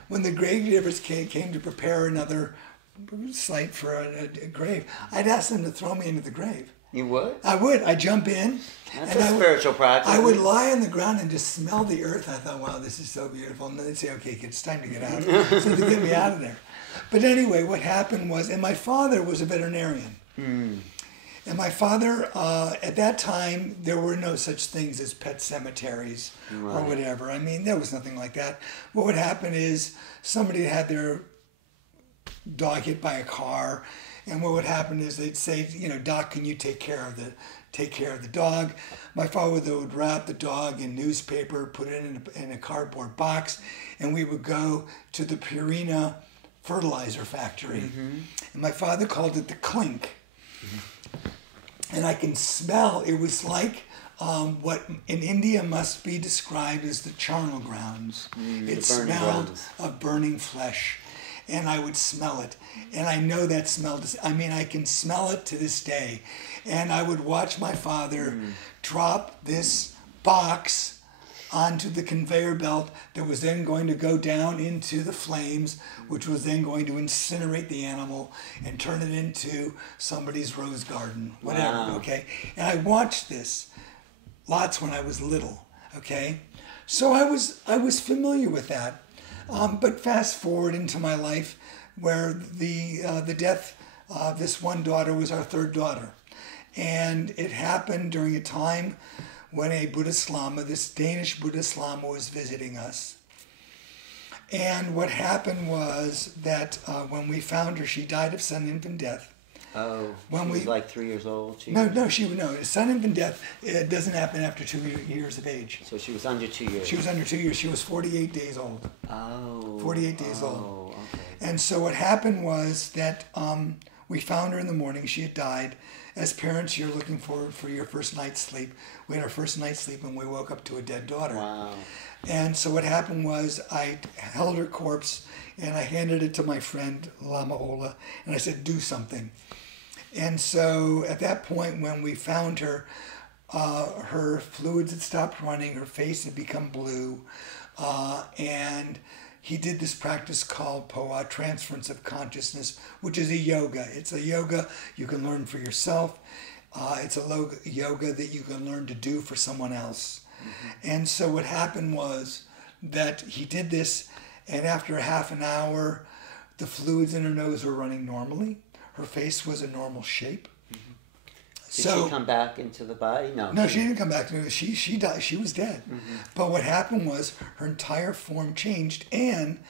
when the grave diggers came to prepare another site for a grave, I'd ask them to throw me into the grave. You would? I would. I'd jump in. That's a spiritual practice. I would lie on the ground and just smell the earth. I thought, wow, this is so beautiful. And then they'd say, okay, it's time to get out. So they get me out of there. But anyway, what happened was, and my father was a veterinarian. And my father, at that time, there were no such things as pet cemeteries or whatever. There was nothing like that. What would happen is somebody had their dog hit by a car, and what would happen is they'd say, Doc, can you take care of the take care of the dog. My father would wrap the dog in newspaper, put it in a cardboard box, and we would go to the Purina fertilizer factory. And my father called it the clink. And I can smell, it was like what in India must be described as the charnel grounds. It smelled of burning flesh. And I would smell it. And I know that smell. I mean, I can smell it to this day. And I would watch my father drop this box onto the conveyor belt that was then going to go down into the flames, which was then going to incinerate the animal and turn it into somebody's rose garden, whatever, okay? And I watched this lots when I was little, okay? So I was familiar with that. But fast forward into my life where the death of this one daughter was our third daughter. And it happened during a time when a Buddhist Lama, this Danish Buddhist Lama, was visiting us. And what happened was that when we found her, she died of sudden infant death. Oh, when she was like 3 years old? No, sudden infant death, it doesn't happen after 2 years of age. So she was under 2 years? She was under 2 years. She was 48 days old. Oh. 48 days old. Okay. And so what happened was that we found her in the morning. She had died. As parents, you're looking forward for your first night's sleep. We had our first night's sleep and we woke up to a dead daughter. Wow. And so what happened was I held her corpse and I handed it to my friend Lama Ola and I said, do something. And so at that point when we found her, her fluids had stopped running, her face had become blue, and he did this practice called POA, transference of consciousness, which is a yoga. It's a yoga you can learn for yourself. It's a yoga that you can learn to do for someone else. And so what happened was that he did this, and after a half an hour, the fluids in her nose were running normally. Her face was a normal shape. Did she come back into the body? No, she didn't come back. She died. She was dead. But what happened was her entire form changed, and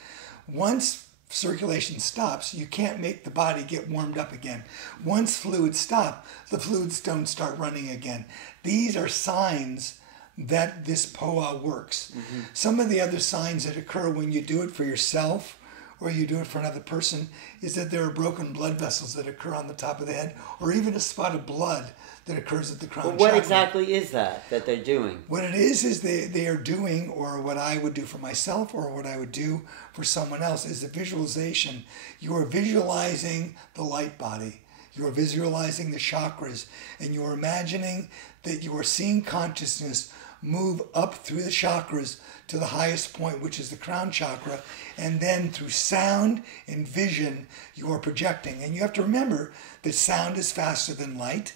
once circulation stops, you can't make the body get warmed up again. Once fluids stop, the fluids don't start running again. These are signs that this POA works. Some of the other signs that occur when you do it for yourself or you do it for another person is that there are broken blood vessels that occur on the top of the head, or even a spot of blood that occurs at the crown chakra. What exactly is that they're doing? What it is they are doing, or what I would do for myself or what I would do for someone else, is a visualization. You are visualizing the light body. You are visualizing the chakras, and you are imagining that you are seeing consciousness move up through the chakras to the highest point, which is the crown chakra, and then through sound and vision, you are projecting. And you have to remember that sound is faster than light.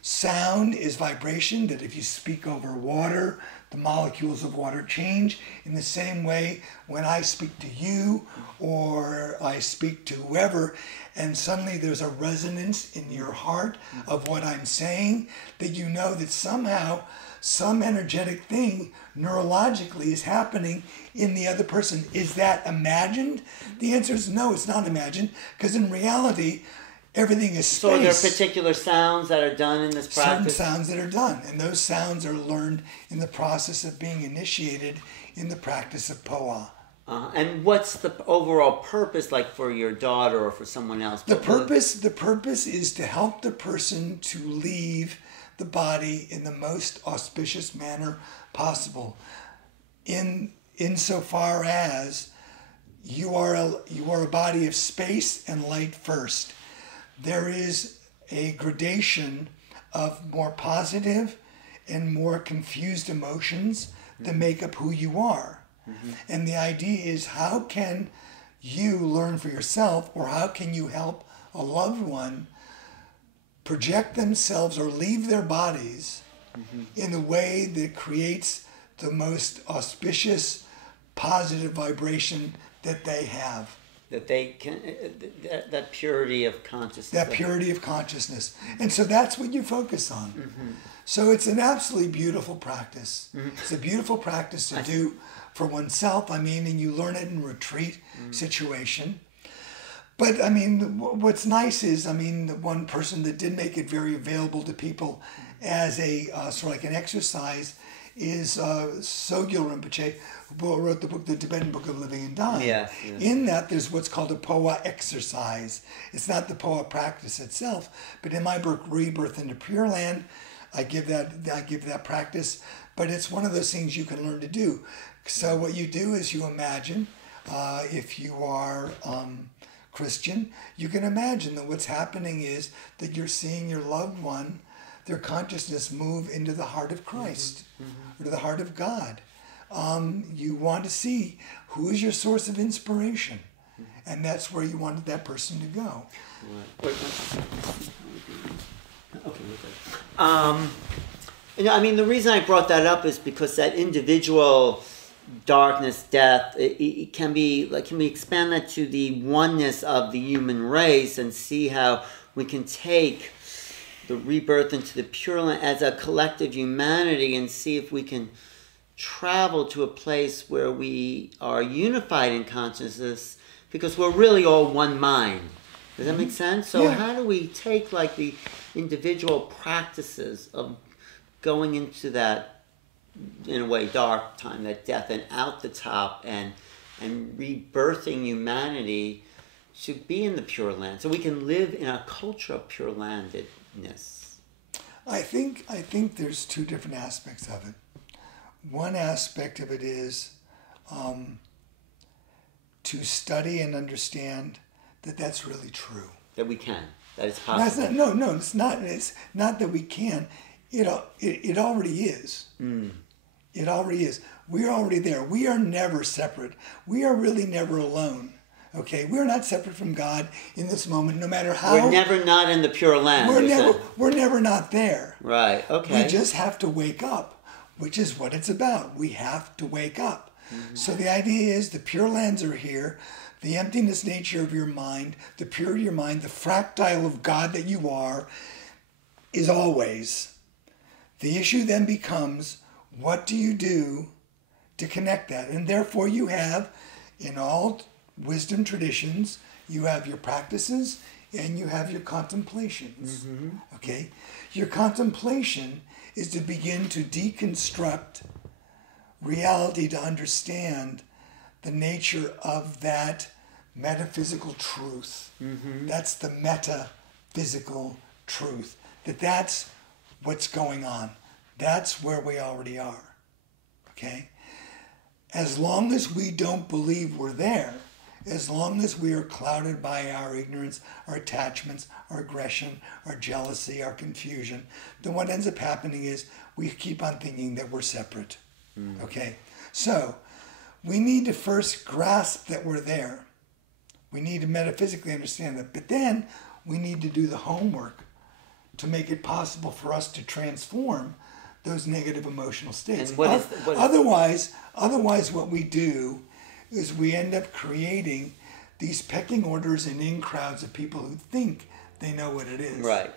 Sound is vibration, that if you speak over water, the molecules of water change. In the same way, when I speak to you or I speak to whoever, and suddenly there's a resonance in your heart of what I'm saying, that you know that somehow some energetic thing neurologically is happening in the other person. Is that imagined? The answer is no, it's not imagined, because in reality, everything is space. So there are particular sounds that are done in this practice? Certain sounds that are done, and those sounds are learned in the process of being initiated in the practice of POA. And what's the overall purpose, like for your daughter or for someone else? The purpose is to help the person to leave the body in the most auspicious manner possible, insofar as you are a body of space and light first. There is a gradation of more positive and more confused emotions that make up who you are. And the idea is, how can you learn for yourself, or how can you help a loved one project themselves or leave their bodies in a way that creates the most auspicious, positive vibration that they have. That they can, that purity of consciousness. That purity of consciousness. And so that's what you focus on. So it's an absolutely beautiful practice. It's a beautiful practice to do for oneself, and you learn it in retreat situation. But I mean, what's nice is, I mean, the one person that did make it very available to people as a sort of like an exercise is Sogyal Rinpoche, who wrote the book, the Tibetan Book of Living and Dying. Yeah. In that, there's what's called a POA exercise. It's not the POA practice itself, but in my book, Rebirth into Pure Land, I give that practice. But it's one of those things you can learn to do. So what you do is you imagine, if you are Christian, you can imagine that what's happening is that you're seeing your loved one, their consciousness move into the heart of Christ, or to the heart of God. You want to see who is your source of inspiration, and that's where you wanted that person to go. I mean, the reason I brought that up is because that individual darkness, death, it can be like, can we expand that to the oneness of the human race and see how we can take the rebirth into the Pure Land as a collective humanity and see if we can travel to a place where we are unified in consciousness, because we're really all one mind. Does that make sense? So how do we take like the individual practices of going into that, in a way, dark time, that death, and out the top, and rebirthing humanity to be in the Pure Land, so we can live in a culture of Pure Landedness? I think there's two different aspects of it. One aspect of it is to study and understand that that's really true. That we can. That it's possible. No, it's not. It's not that we can. It already is. It already is. We're already there. We are never separate. We are really never alone. Okay, we're not separate from God in this moment, no matter how. We're never not in the Pure Land. We're never not there. Right. Okay. We just have to wake up, which is what it's about. We have to wake up. So the idea is the Pure Lands are here. The emptiness nature of your mind, the purity of your mind, the fractile of God that you are, is always. The issue then becomes, what do you do to connect that? And therefore you have, in all wisdom traditions, you have your practices and you have your contemplations. Okay? Your contemplation is to begin to deconstruct reality, to understand the nature of that metaphysical truth. That's the metaphysical truth. That's what's going on. That's where we already are. Okay? As long as we don't believe we're there, as long as we are clouded by our ignorance, our attachments, our aggression, our jealousy, our confusion, then what ends up happening is we keep on thinking that we're separate. Okay? So, we need to first grasp that we're there. We need to metaphysically understand that. But then we need to do the homework to make it possible for us to transform those negative emotional states. And otherwise, what we do is we end up creating these pecking orders and in crowds of people who think they know what it is. Right.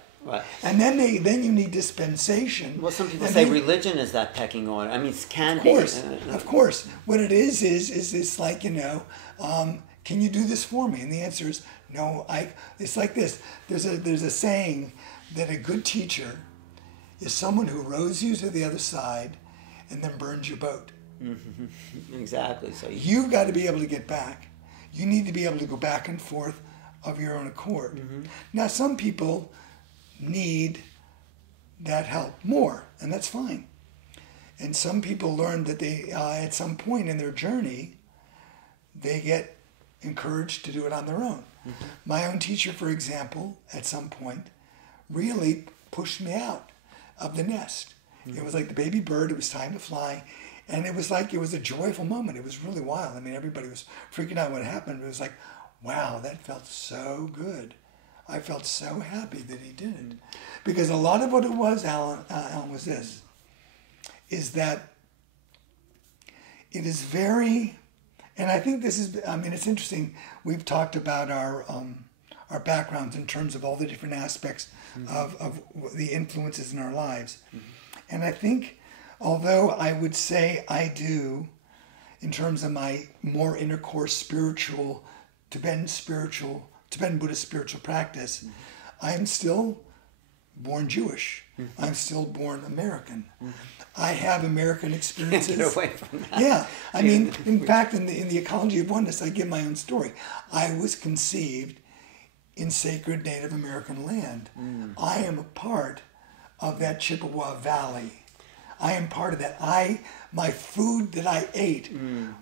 And then you need dispensation. Well, some people say religion is that pecking order. I mean, it can be. Of course. What it is it's like, can you do this for me? And the answer is no. It's like this. There's a saying that a good teacher is someone who rows you to the other side and then burns your boat. Exactly. So you've got to be able to get back. You need to be able to go back and forth of your own accord. Now, some people need that help more, and that's fine. And some people learn that they, at some point in their journey, they get encouraged to do it on their own. My own teacher, for example, at some point, really pushed me out of the nest. It was like the baby bird, it was time to fly, and it was like, it was a joyful moment. It was really wild. I mean, everybody was freaking out when it happened. It was like, wow, that felt so good. I felt so happy that he did it. Because a lot of what it was, Alan, was this, is that it is very, and I think this is, I mean, it's interesting. We've talked about our backgrounds in terms of all the different aspects of the influences in our lives. And I think, although I would say I do, in terms of my more inner core spiritual, Tibetan spiritual Tibetan Buddhist spiritual practice, I'm still born Jewish. I'm still born American. I have American experiences. Get away from that. Yeah, I mean, in fact, in the Ecology of Oneness, I give my own story. I was conceived in sacred Native American land. I am a part of that Chippewa Valley. I am part of that. My food that I ate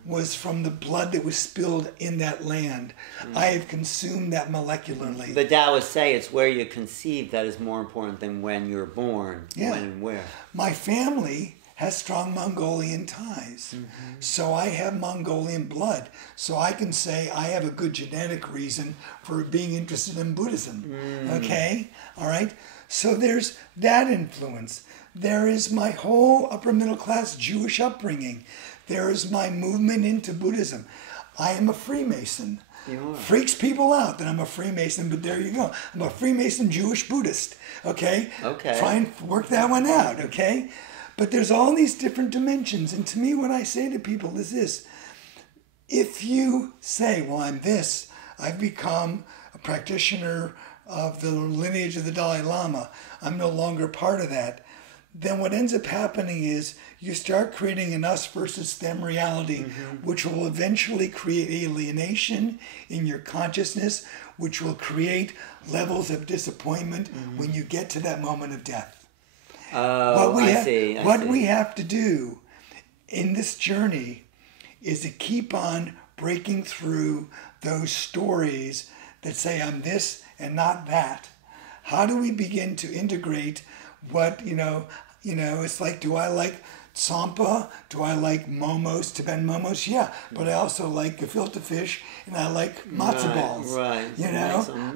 was from the blood that was spilled in that land. I have consumed that molecularly. The Taoists say it's where you conceive that is more important than when you're born, when and where. My family has strong Mongolian ties. So I have Mongolian blood. So I can say I have a good genetic reason for being interested in Buddhism. Okay? All right? So there's that influence. There is my whole upper middle class Jewish upbringing. There is my movement into Buddhism. I am a Freemason. Freaks people out that I'm a Freemason, but there you go. I'm a Freemason Jewish Buddhist. Okay? Okay. Try and work that one out. Okay? But there's all these different dimensions. And to me, what I say to people is this. If you say, well, I'm this, I've become a practitioner of the lineage of the Dalai Lama, I'm no longer part of that, then what ends up happening is you start creating an us versus them reality, which will eventually create alienation in your consciousness, which will create levels of disappointment when you get to that moment of death. Oh, What we have to do in this journey is to keep on breaking through those stories that say I'm this and not that. How do we begin to integrate what, it's like, do I like Tsampa? Do I like momos, Tibetan momos? Yeah, but I also like gefilte fish and I like matzo balls. Right.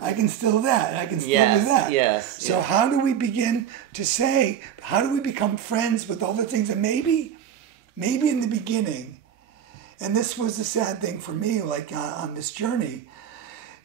I can still that. I can still do that. Yes. So how do we begin to say, how do we become friends with all the things that maybe in the beginning, and this was the sad thing for me, like on this journey,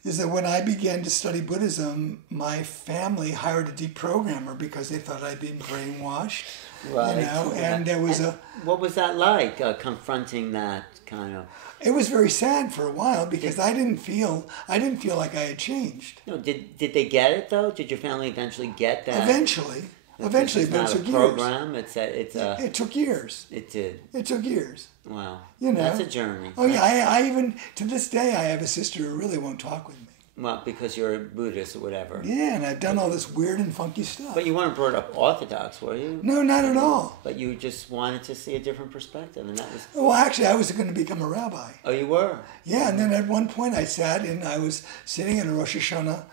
is that when I began to study Buddhism, my family hired a deprogrammer because they thought I'd been brainwashed. Right. And there was What was that like, confronting that kind of? It was very sad for a while because I didn't feel like I had changed. No, did they get it though? Did your family eventually get that? Eventually, but it's it not took a program. years. It took years. It did. It took years. Wow. That's a journey. Oh yeah, I even to this day I have a sister who really won't talk with me. Well, because you're a Buddhist or whatever. Yeah, and I've done all this weird and funky stuff. But you weren't brought up Orthodox, were you? No, not at all. But you just wanted to see a different perspective, and that was... Well, actually, I was going to become a rabbi. Oh, you were? Yeah, and then at one point I sat and I was sitting in a Rosh Hashanah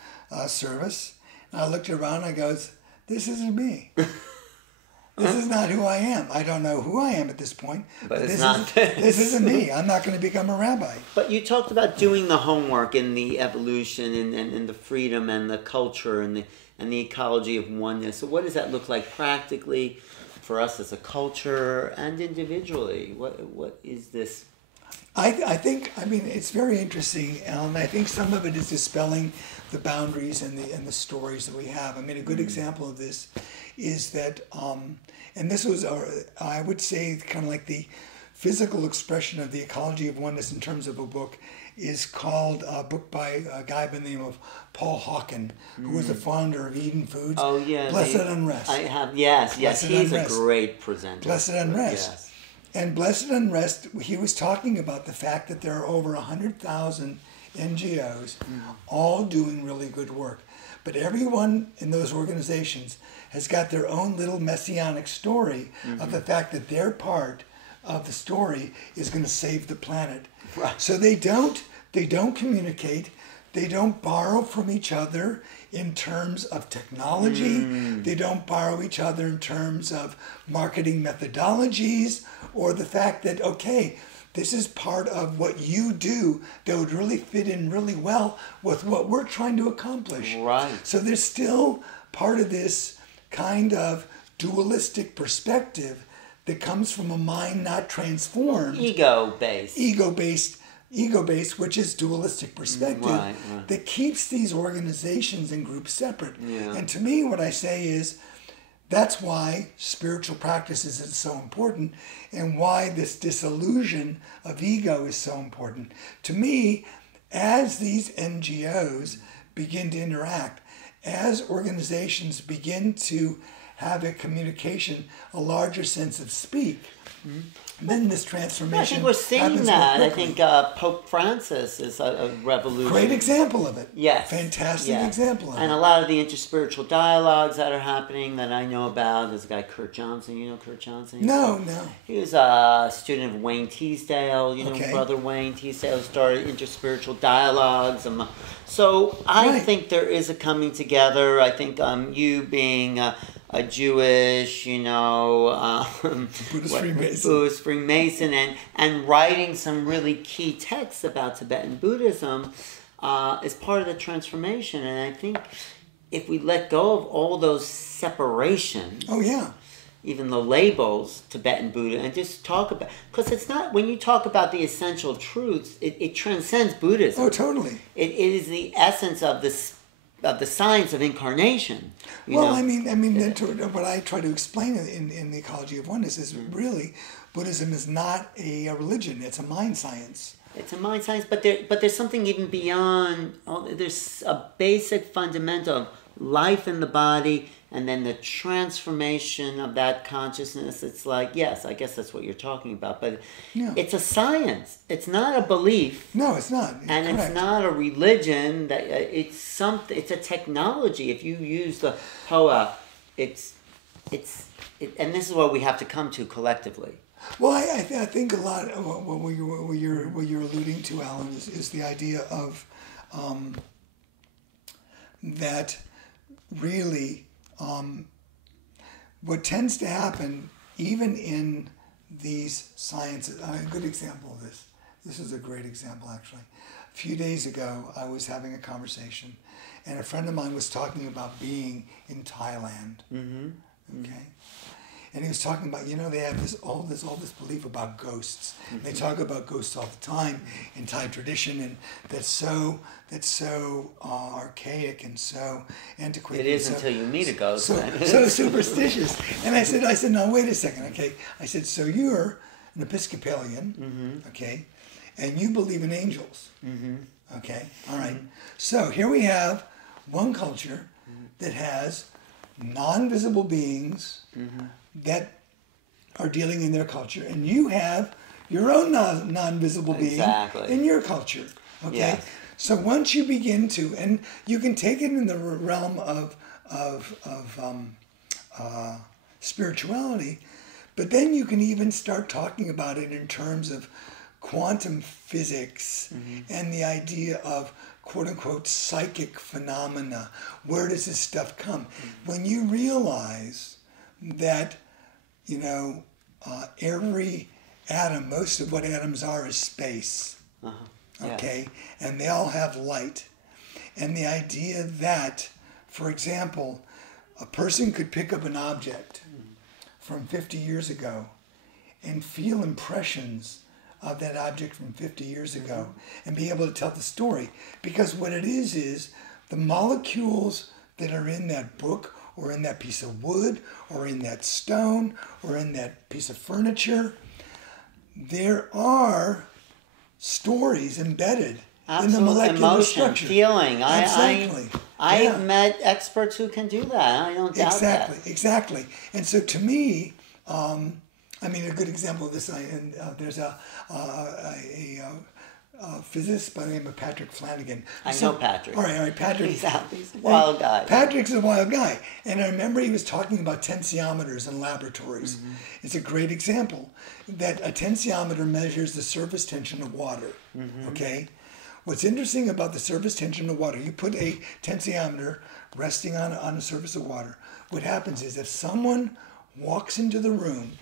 service, and I looked around and I goes, this isn't me. This is not who I am. I don't know who I am at this point. But this isn't me. I'm not going to become a rabbi. But you talked about doing the homework and the evolution and the freedom and the culture and the ecology of oneness. So what does that look like practically for us as a culture and individually? What is this? I think it's very interesting, Alan. I think some of it is dispelling the boundaries and the stories that we have. I mean, a good example of this is that, and this was, I would say, kind of like the physical expression of the ecology of oneness in terms of a book, is called a book by a guy by the name of Paul Hawken, who was the founder of Eden Foods. Oh yeah, Blessed Unrest. I have, yes, he's a great presenter. Blessed Unrest. Yes. And Blessed Unrest, he was talking about the fact that there are over 100,000 NGOs all doing really good work. But everyone in those organizations has got their own little messianic story of the fact that their part of the story is going to save the planet. Right. So they don't communicate. They don't borrow from each other in terms of technology. They don't borrow each other in terms of marketing methodologies or the fact that, okay, this is part of what you do that would really fit in really well with what we're trying to accomplish. Right. So there's still part of this kind of dualistic perspective that comes from a mind not transformed. Ego-based, which is dualistic perspective, that keeps these organizations and groups separate. Yeah. And to me, what I say is, that's why spiritual practices is so important and why this disillusion of ego is so important. To me, as these NGOs begin to interact, as organizations begin to have a communication, a larger sense of speak, then this transformation I think we're seeing happens that. more I quickly. think Pope Francis is a revolution. Great example of it. Yes. Fantastic yes. example of and it. a lot of the interspiritual dialogues that are happening that I know about. There's a guy, Kurt Johnson. You know Kurt Johnson? No. He was a student of Wayne Teasdale. You know, Okay. Brother Wayne Teasdale started interspiritual dialogues. So I Right. think there is a coming together. I think you being a Jewish, Buddhist Freemason, and writing some really key texts about Tibetan Buddhism is part of the transformation. And I think if we let go of all those separations, Oh, yeah. even the labels, Tibetan Buddha, and just talk about, because it's not, when you talk about the essential truths, it transcends Buddhism. Oh, totally. It is the essence of the science of incarnation. You Well, know? I mean, what I try to explain in the Ecology of Oneness is really Buddhism is not a religion; it's a mind science. It's a mind science, but there's something even beyond. There's a basic fundamental of life in the body, and then the transformation of that consciousness. It's like, yes, I guess that's what you're talking about, but Yeah. it's a science. It's not a belief. No, it's not. And Correct. it's not a religion. That it's something. It's a technology. If you use the Hoa, and this is what we have to come to collectively. Well, I think a lot of what you're alluding to, Alan, is the idea of that really what tends to happen even in these sciences. A good example of this. This is a great example, actually. A few days ago, I was having a conversation, and a friend of mine was talking about being in Thailand. Okay. And he was talking about, they have all this belief about ghosts. They talk about ghosts all the time in Thai tradition, and that's so archaic and so antiquated. It is until you meet a ghost. So superstitious. And I said, no, wait a second, okay. I said, so you're an Episcopalian, okay, and you believe in angels, okay, all right. So here we have one culture that has non-visible beings that are dealing in their culture, and you have your own non-visible being in your culture. Okay, Yes. so once you begin to, and you can take it in the realm of spirituality, but then you can even start talking about it in terms of quantum physics and the idea of quote-unquote psychic phenomena. Where does this stuff come? When you realize that, every atom, most of what atoms are is space, okay? And they all have light. And the idea that, for example, a person could pick up an object from 50 years ago and feel impressions of that object from 50 years ago and be able to tell the story. Because what it is the molecules that are in that book or in that piece of wood or in that stone or in that piece of furniture, there are stories embedded in the molecular emotion, structure. feeling. Exactly. I've met experts who can do that. I don't doubt that. Exactly. And so to me, a good example of this, there's a physicist by the name of Patrick Flanagan. I know Patrick. All right, Patrick. He's a wild guy. Patrick's a wild guy. And I remember he was talking about tensiometers in laboratories. It's a great example that a tensiometer measures the surface tension of water, okay? What's interesting about the surface tension of water, you put a tensiometer resting on a surface of water. What happens is if someone walks into the room,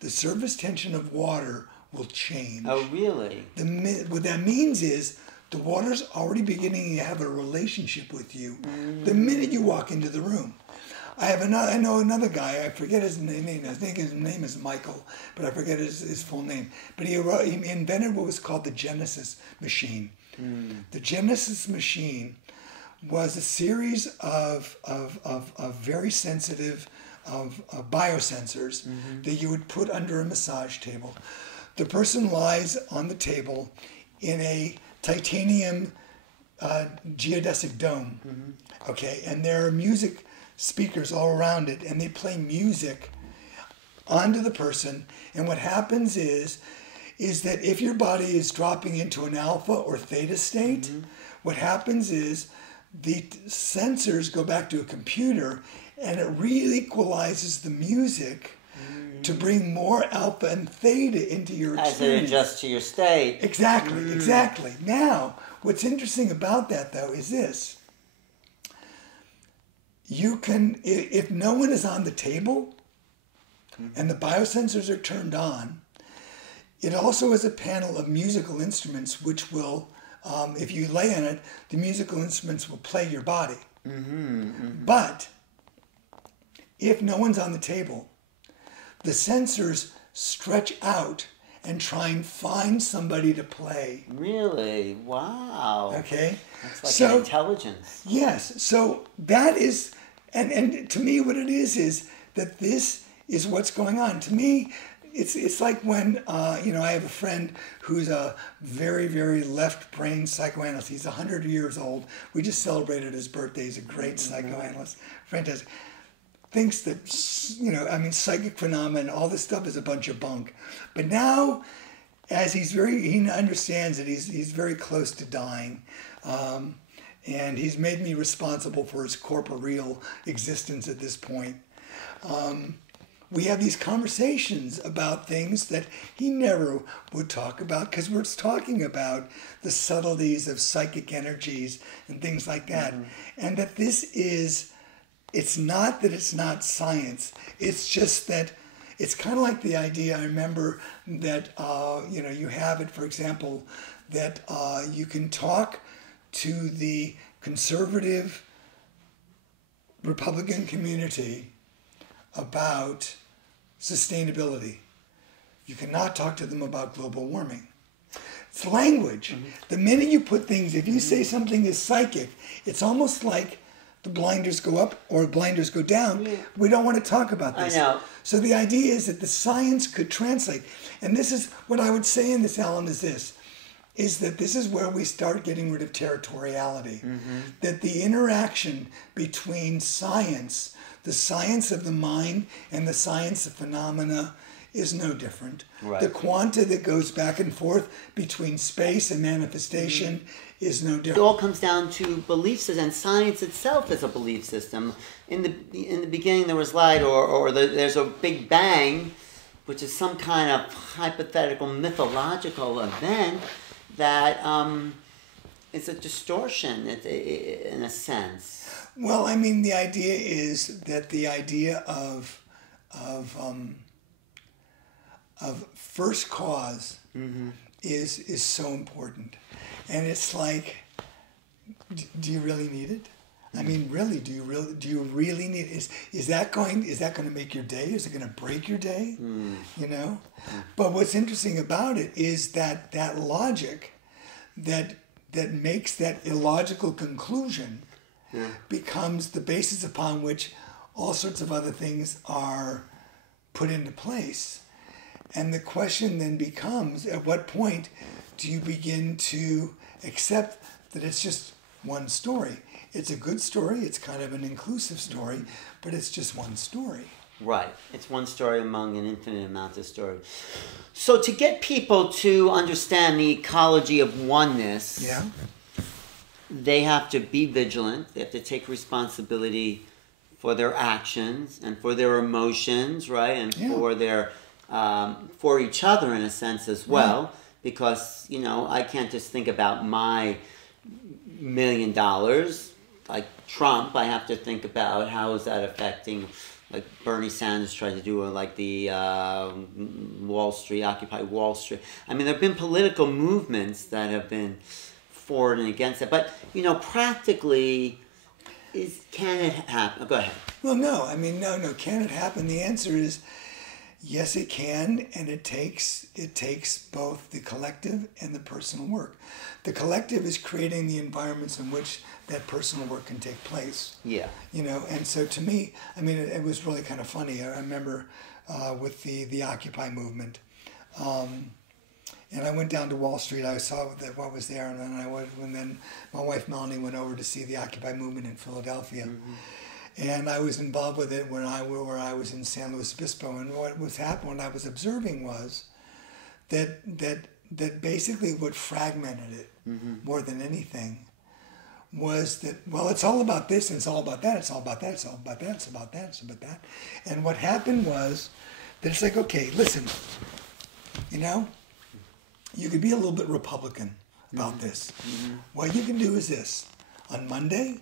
the surface tension of water will change. Oh, really? What that means is the water's already beginning to have a relationship with you the minute you walk into the room. I know another guy, I forget his name. I think his name is Michael, but I forget his full name. But he invented what was called the Genesis machine. The Genesis machine was a series of very sensitive biosensors that you would put under a massage table. The person lies on the table in a titanium geodesic dome. Okay, and there are music speakers all around it, and they play music onto the person. And what happens is that if your body is dropping into an alpha or theta state, what happens is the sensors go back to a computer, and it re-equalizes the music to bring more alpha and theta into your experience. As it adjusts to your state. Exactly, exactly. Now, what's interesting about that, though, is this. You can, if no one is on the table and the biosensors are turned on, it also has a panel of musical instruments which will, if you lay on it, the musical instruments will play your body. But if no one's on the table, the sensors stretch out and try and find somebody to play. Really? Wow. Okay? That's like an intelligence. Yes. So that is, and to me what it is that this is what's going on. To me, it's like when, I have a friend who's a very, very left-brain psychoanalyst. He's 100 years old. We just celebrated his birthday. He's a great psychoanalyst. Fantastic. Thinks that, psychic phenomena, all this stuff is a bunch of bunk. But now, as he understands that he's very close to dying, and he's made me responsible for his corporeal existence at this point. We have these conversations about things that he never would talk about, because we're talking about the subtleties of psychic energies and things like that. And that this is, it's not that it's not science. It's just that it's kind of like the idea, I remember that, you have it, for example, that you can talk to the conservative Republican community about sustainability. You cannot talk to them about global warming. It's language. The minute you put things, if you say something is psychic, it's almost like the blinders go up or blinders go down. We don't want to talk about this. I know. So the idea is that the science could translate. And this is what I would say in this, Alan, is that this is where we start getting rid of territoriality. That the interaction between science, the science of the mind and the science of phenomena, is no different. Right. The quanta that goes back and forth between space and manifestation is no different. It all comes down to beliefs, and science itself is a belief system. In the beginning there was light, there's a Big Bang, which is some kind of hypothetical mythological event that is a distortion in a sense. Well, I mean, the idea is that the idea of first cause is so important, and it's like, do you really need it? I mean, really, do you really need it? Is that going to make your day? Is it going to break your day? But what's interesting about it is that logic that makes that illogical conclusion becomes the basis upon which all sorts of other things are put into place. And the question then becomes, at what point do you begin to accept that it's just one story? It's a good story, it's kind of an inclusive story, but it's just one story. Right. It's one story among an infinite amount of stories. So to get people to understand the ecology of oneness, they have to be vigilant. They have to take responsibility for their actions and for their emotions, right? And for their for each other in a sense as well. Because, I can't just think about my $1 million like Trump. I have to think about how is that affecting, like Bernie Sanders tried to do, like the Wall Street, Occupy Wall Street. I mean, there have been political movements that have been for and against it. But, practically, can it happen? Go ahead. Well, no. I mean, no. Can it happen? The answer is yes, it can, and it takes both the collective and the personal work. The collective is creating the environments in which that personal work can take place. Yeah. And so to me, I mean, it was really kind of funny. I remember with the Occupy movement, And I went down to Wall Street. I saw what was there, and then my wife Melanie went over to see the Occupy movement in Philadelphia. Mm-hmm. And I was involved with it where I was in San Luis Obispo. And what was happening, what I was observing was that basically what fragmented it mm-hmm. more than anything was that, well, it's all about this, and it's all about that, it's all about that, it's all about that, it's about that, it's about that. And what happened was that it's like, okay, listen, you know, you could be a little bit Republican about mm-hmm. this. Mm-hmm. What you can do is this. On Monday,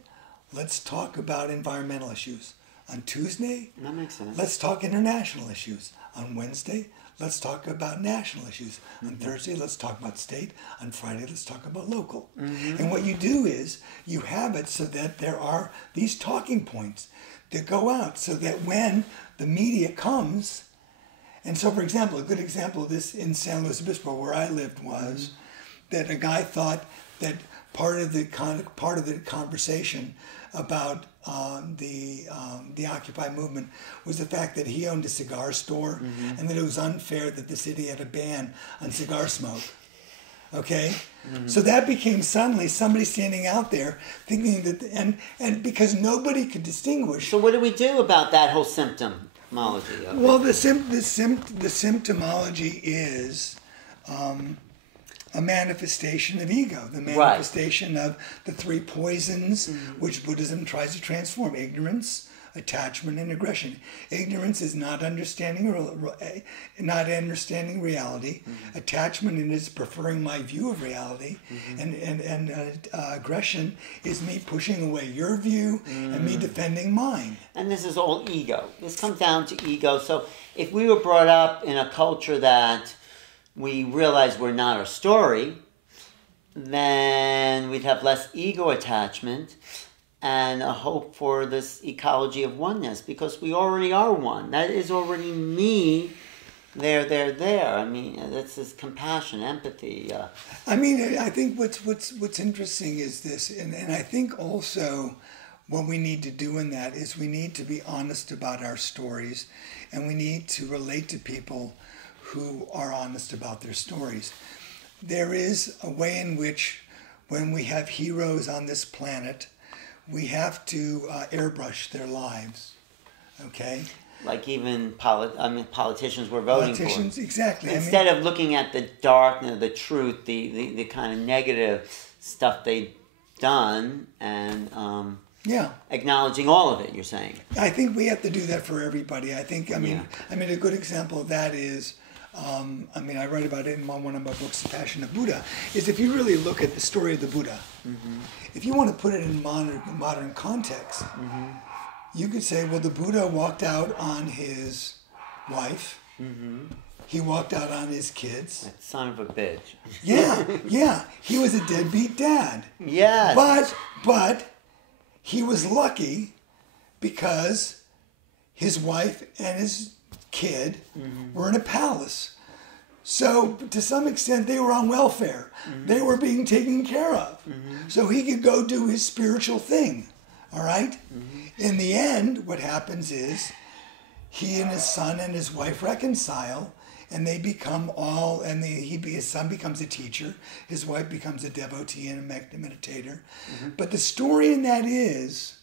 let's talk about environmental issues. On Tuesday, that makes sense. Let's talk international issues. On Wednesday, let's talk about national issues. Mm-hmm. On Thursday, let's talk about state. On Friday, let's talk about local. Mm-hmm. And what you do is you have it so that there are these talking points that go out so that when the media comes, and so, for example, a good example of this in San Luis Obispo, where I lived, was mm-hmm. that a guy thought that part of the conversation about the Occupy movement was the fact that he owned a cigar store mm-hmm. and that it was unfair that the city had a ban on cigar smoke. Okay? Mm-hmm. So that became suddenly somebody standing out there thinking that, and because nobody could distinguish. So what do we do about that whole symptomology? Well, the symptomology is a manifestation of ego, the manifestation right. of the three poisons mm-hmm. which Buddhism tries to transform: ignorance, attachment, and aggression. Ignorance is not understanding reality. Mm-hmm. Attachment is preferring my view of reality, mm-hmm. and aggression is me pushing away your view mm-hmm. and me defending mine. And this is all ego. This comes down to ego. So if we were brought up in a culture that we realize we're not our story, then we'd have less ego attachment and a hope for this ecology of oneness, because we already are one. That is already me, there. I mean, that's this compassion, empathy. I mean, I think what's interesting is this, and I think also what we need to do in that is we need to be honest about our stories, and we need to relate to people who are honest about their stories. There is a way in which, when we have heroes on this planet, we have to airbrush their lives, okay? Like even politicians we're voting for. Politicians, exactly. Instead of looking at the darkness, the truth, the kind of negative stuff they've done, and acknowledging all of it, you're saying. I think we have to do that for everybody. I mean, a good example of that is, I write about it in one of my books, The Passion of Buddha, is if you really look at the story of the Buddha, mm-hmm. if you want to put it in modern context, mm-hmm. you could say, well, the Buddha walked out on his wife, mm-hmm. he walked out on his kids. That son of a bitch. Yeah, he was a deadbeat dad. Yes. But he was lucky because his wife and his kid mm-hmm. were in a palace. So to some extent they were on welfare. Mm-hmm. They were being taken care of. Mm-hmm. So he could go do his spiritual thing. All right? Mm-hmm. In the end, what happens is he and his son and his wife reconcile, and they become his son becomes a teacher, his wife becomes a devotee and a meditator. Mm-hmm. But the story in that is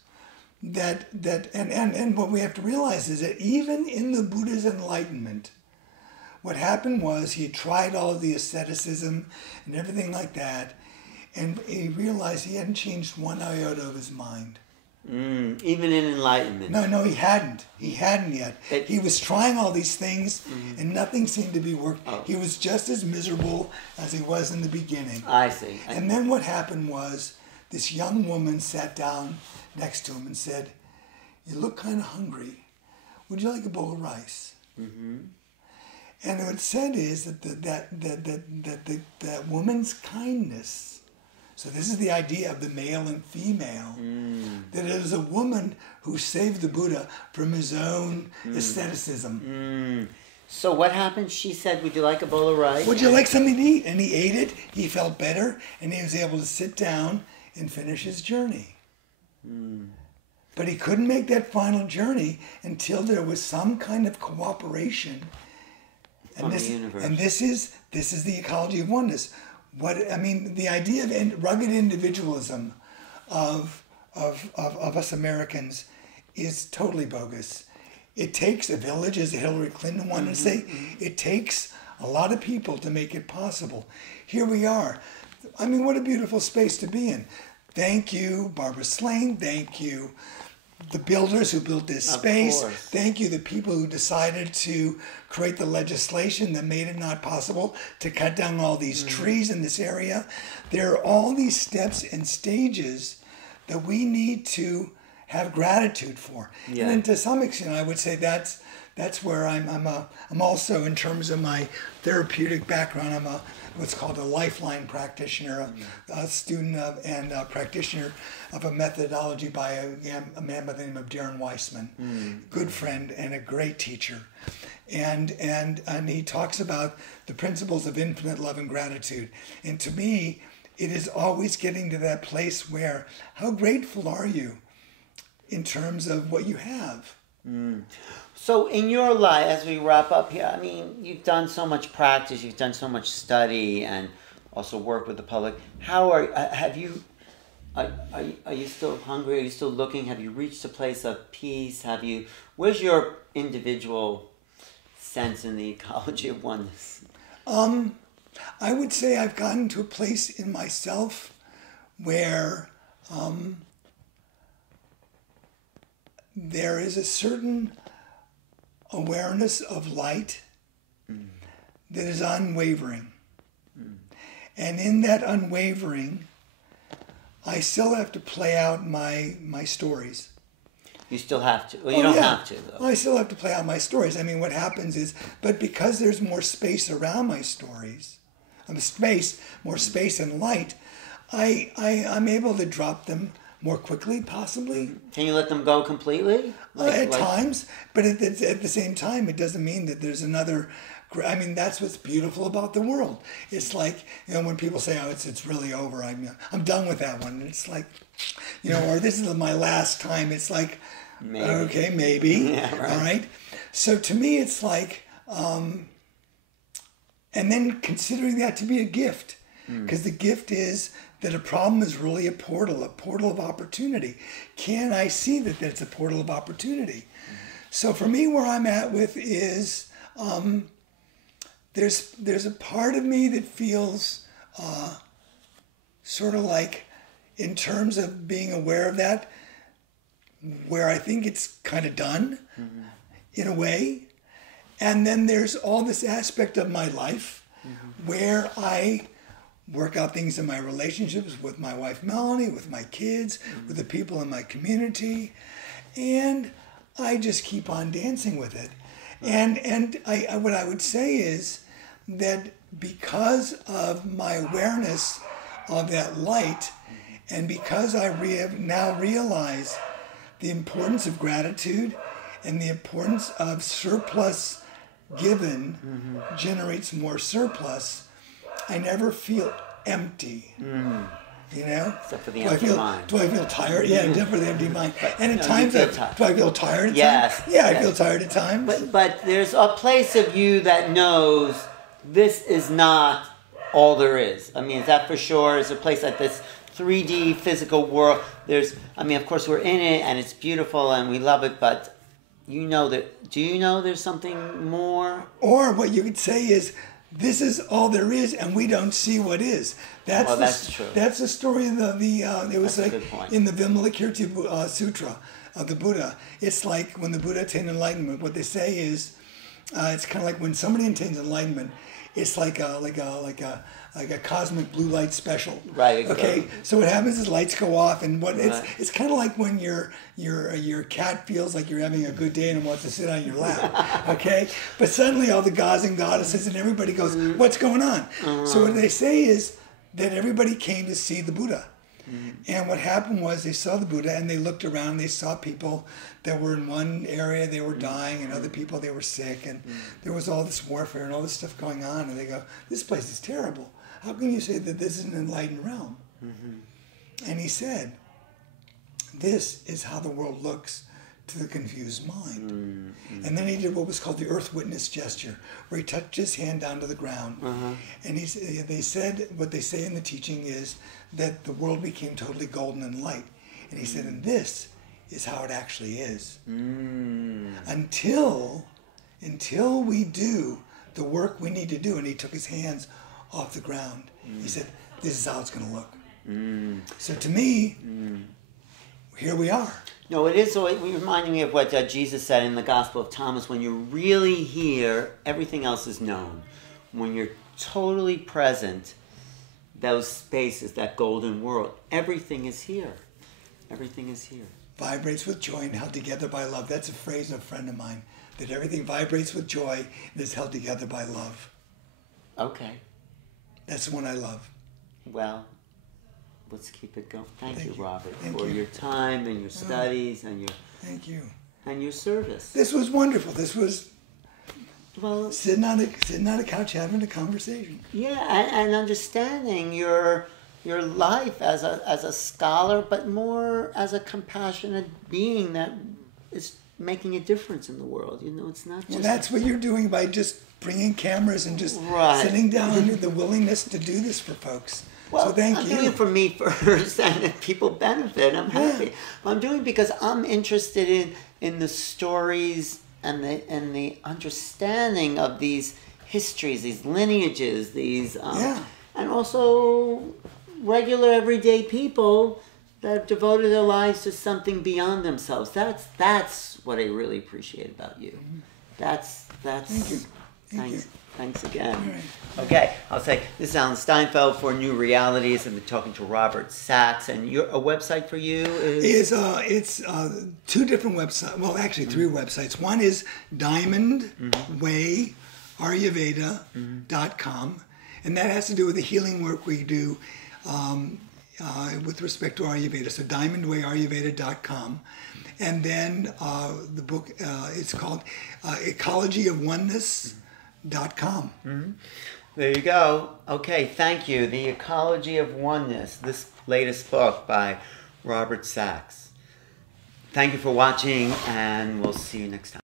and what we have to realize is that even in the Buddha's enlightenment, what happened was he tried all of the asceticism and everything like that, and he realized he hadn't changed one iota of his mind. Even in enlightenment. No, he hadn't. He hadn't yet. He was trying all these things, mm-hmm. and nothing seemed to be working. Oh. He was just as miserable as he was in the beginning. I see. And then what happened was this young woman sat down next to him and said, "You look kind of hungry. Would you like a bowl of rice?" Mm-hmm. And what it said is that woman's kindness. So this is the idea of the male and female. That it was a woman who saved the Buddha from his own asceticism. So what happened? She said, "Would you like a bowl of rice?" Would you like something to eat? And he ate it. He felt better, and he was able to sit down and finish his journey. But he couldn't make that final journey until there was some kind of cooperation from the universe. And this is the ecology of oneness. The idea of rugged individualism of us Americans is totally bogus. It takes a village, as Hillary Clinton wanted to say. It takes a lot of people to make it possible. Here we are. I mean, what a beautiful space to be in. Thank you, Barbara Slane. Thank you, the builders who built this space. Thank you, the people who decided to create the legislation that made it not possible to cut down all these trees in this area. There are all these steps and stages that we need to have gratitude for. Yeah. And then to some extent, I would say that's where I'm also, in terms of my therapeutic background, I'm what's called a lifeline practitioner, a student of and a practitioner of a methodology by a man by the name of Darren Weissman, good friend and a great teacher. And he talks about the principles of infinite love and gratitude. And to me, it is always getting to that place where, how grateful are you in terms of what you have? So in your life, as we wrap up here, I mean, you've done so much practice, you've done so much study, and also work with the public. How are you still hungry? Are you still looking? Have you reached a place of peace? Where's your individual sense in the ecology of oneness? I would say I've gotten to a place in myself where there is a certain awareness of light that is unwavering. And in that unwavering, I still have to play out my stories. You still have to. Well, you don't have to, though. Well, I still have to play out my stories. I mean, what happens is, but because there's more space around my stories, more space and light, I'm able to drop them more quickly, possibly. Can you let them go completely? At times, but at the same time, it doesn't mean that there's another. I mean, that's what's beautiful about the world. It's like, when people say, "Oh, it's really over," I'm done with that one. It's like, or this is my last time. It's like, maybe. Okay, maybe. Yeah, right. All right. So to me, it's like, and then considering that to be a gift, because the gift is that a problem is really a portal of opportunity. Can I see that that's a portal of opportunity? So for me, where I'm at with is, there's a part of me that feels sort of like, in terms of being aware of that, where I think it's kind of done in a way. And then there's all this aspect of my life where I work out things in my relationships with my wife Melanie, with my kids, with the people in my community, and I just keep on dancing with it. And what I would say is that because of my awareness of that light, and because I now realize the importance of gratitude and the importance of surplus given generates more surplus, I never feel empty. Except for the empty mind. Do I feel tired? Yeah, except for the empty mind. And at times, do I feel tired at times? Yeah, yes. I feel tired at times. But there's a place of you that knows this is not all there is. I mean, is that for sure? Is a place like this 3D physical world? Of course we're in it and it's beautiful and we love it, but do you know there's something more? Or what you could say is, this is all there is, and we don't see what is. That's true. That's the story of it was like in the Vimalakirti Sutra of the Buddha. It's like when the Buddha attained enlightenment. What they say is, it's kind of like when somebody attains enlightenment. It's like a cosmic blue light special. Right. Exactly. Okay. So what happens is lights go off, and it's kind of like when your cat feels like you're having a good day and wants to sit on your lap. Okay. But suddenly all the gods and goddesses and everybody goes, "What's going on?" So what they say is that everybody came to see the Buddha. And what happened was they saw the Buddha and they looked around and they saw people that were in one area, they were dying, and other people, they were sick, and there was all this warfare and all this stuff going on, and they go, "This place is terrible. How can you say that this is an enlightened realm?" And he said, "This is how the world looks to the confused mind. And then he did what was called the earth witness gesture, where he touched his hand down to the ground. And they said, what they say in the teaching is that the world became totally golden and light. And he said, and this is how it actually is. Until we do the work we need to do. And he took his hands off the ground. He said, this is how it's going to look. So to me, here we are. No, it is. So it reminded me of what Jesus said in the Gospel of Thomas. When you're really here, everything else is known. When you're totally present, those spaces, that golden world, everything is here. Everything is here. Vibrates with joy and held together by love. That's a phrase of a friend of mine. That everything vibrates with joy and is held together by love. Okay. That's the one I love. Well, let's keep it going. Thank you, Robert, Thank for you. your time and your studies and your Thank you. and your service. This was wonderful. This was Well, sitting on a couch having a conversation. yeah, and understanding your life as a scholar, but more as a compassionate being that is making a difference in the world. You know, it's not just... Well, that's what you're doing by just bringing cameras and just Right. sitting down with the willingness to do this for folks. Well, So thank I'm you. doing it for me first, and if people benefit, I'm happy. I'm doing it because I'm interested in the stories and the understanding of these histories, these lineages, these and also regular everyday people that have devoted their lives to something beyond themselves. That's what I really appreciate about you. That's Thank you. Thanks again. All right. Okay, I'll say this is Alan Steinfeld for Newrealities. I've been talking to Robert Sachs, and a website for you is It's two different websites. Well, actually, three websites. One is diamondwayayurveda.com, and that has to do with the healing work we do with respect to Ayurveda. So diamondwayayurveda.com. And then the book, it's called Ecology of Oneness. .com. There you go. Okay, thank you. The Ecology of Oneness, this latest book by Robert Sachs. Thank you for watching, and we'll see you next time.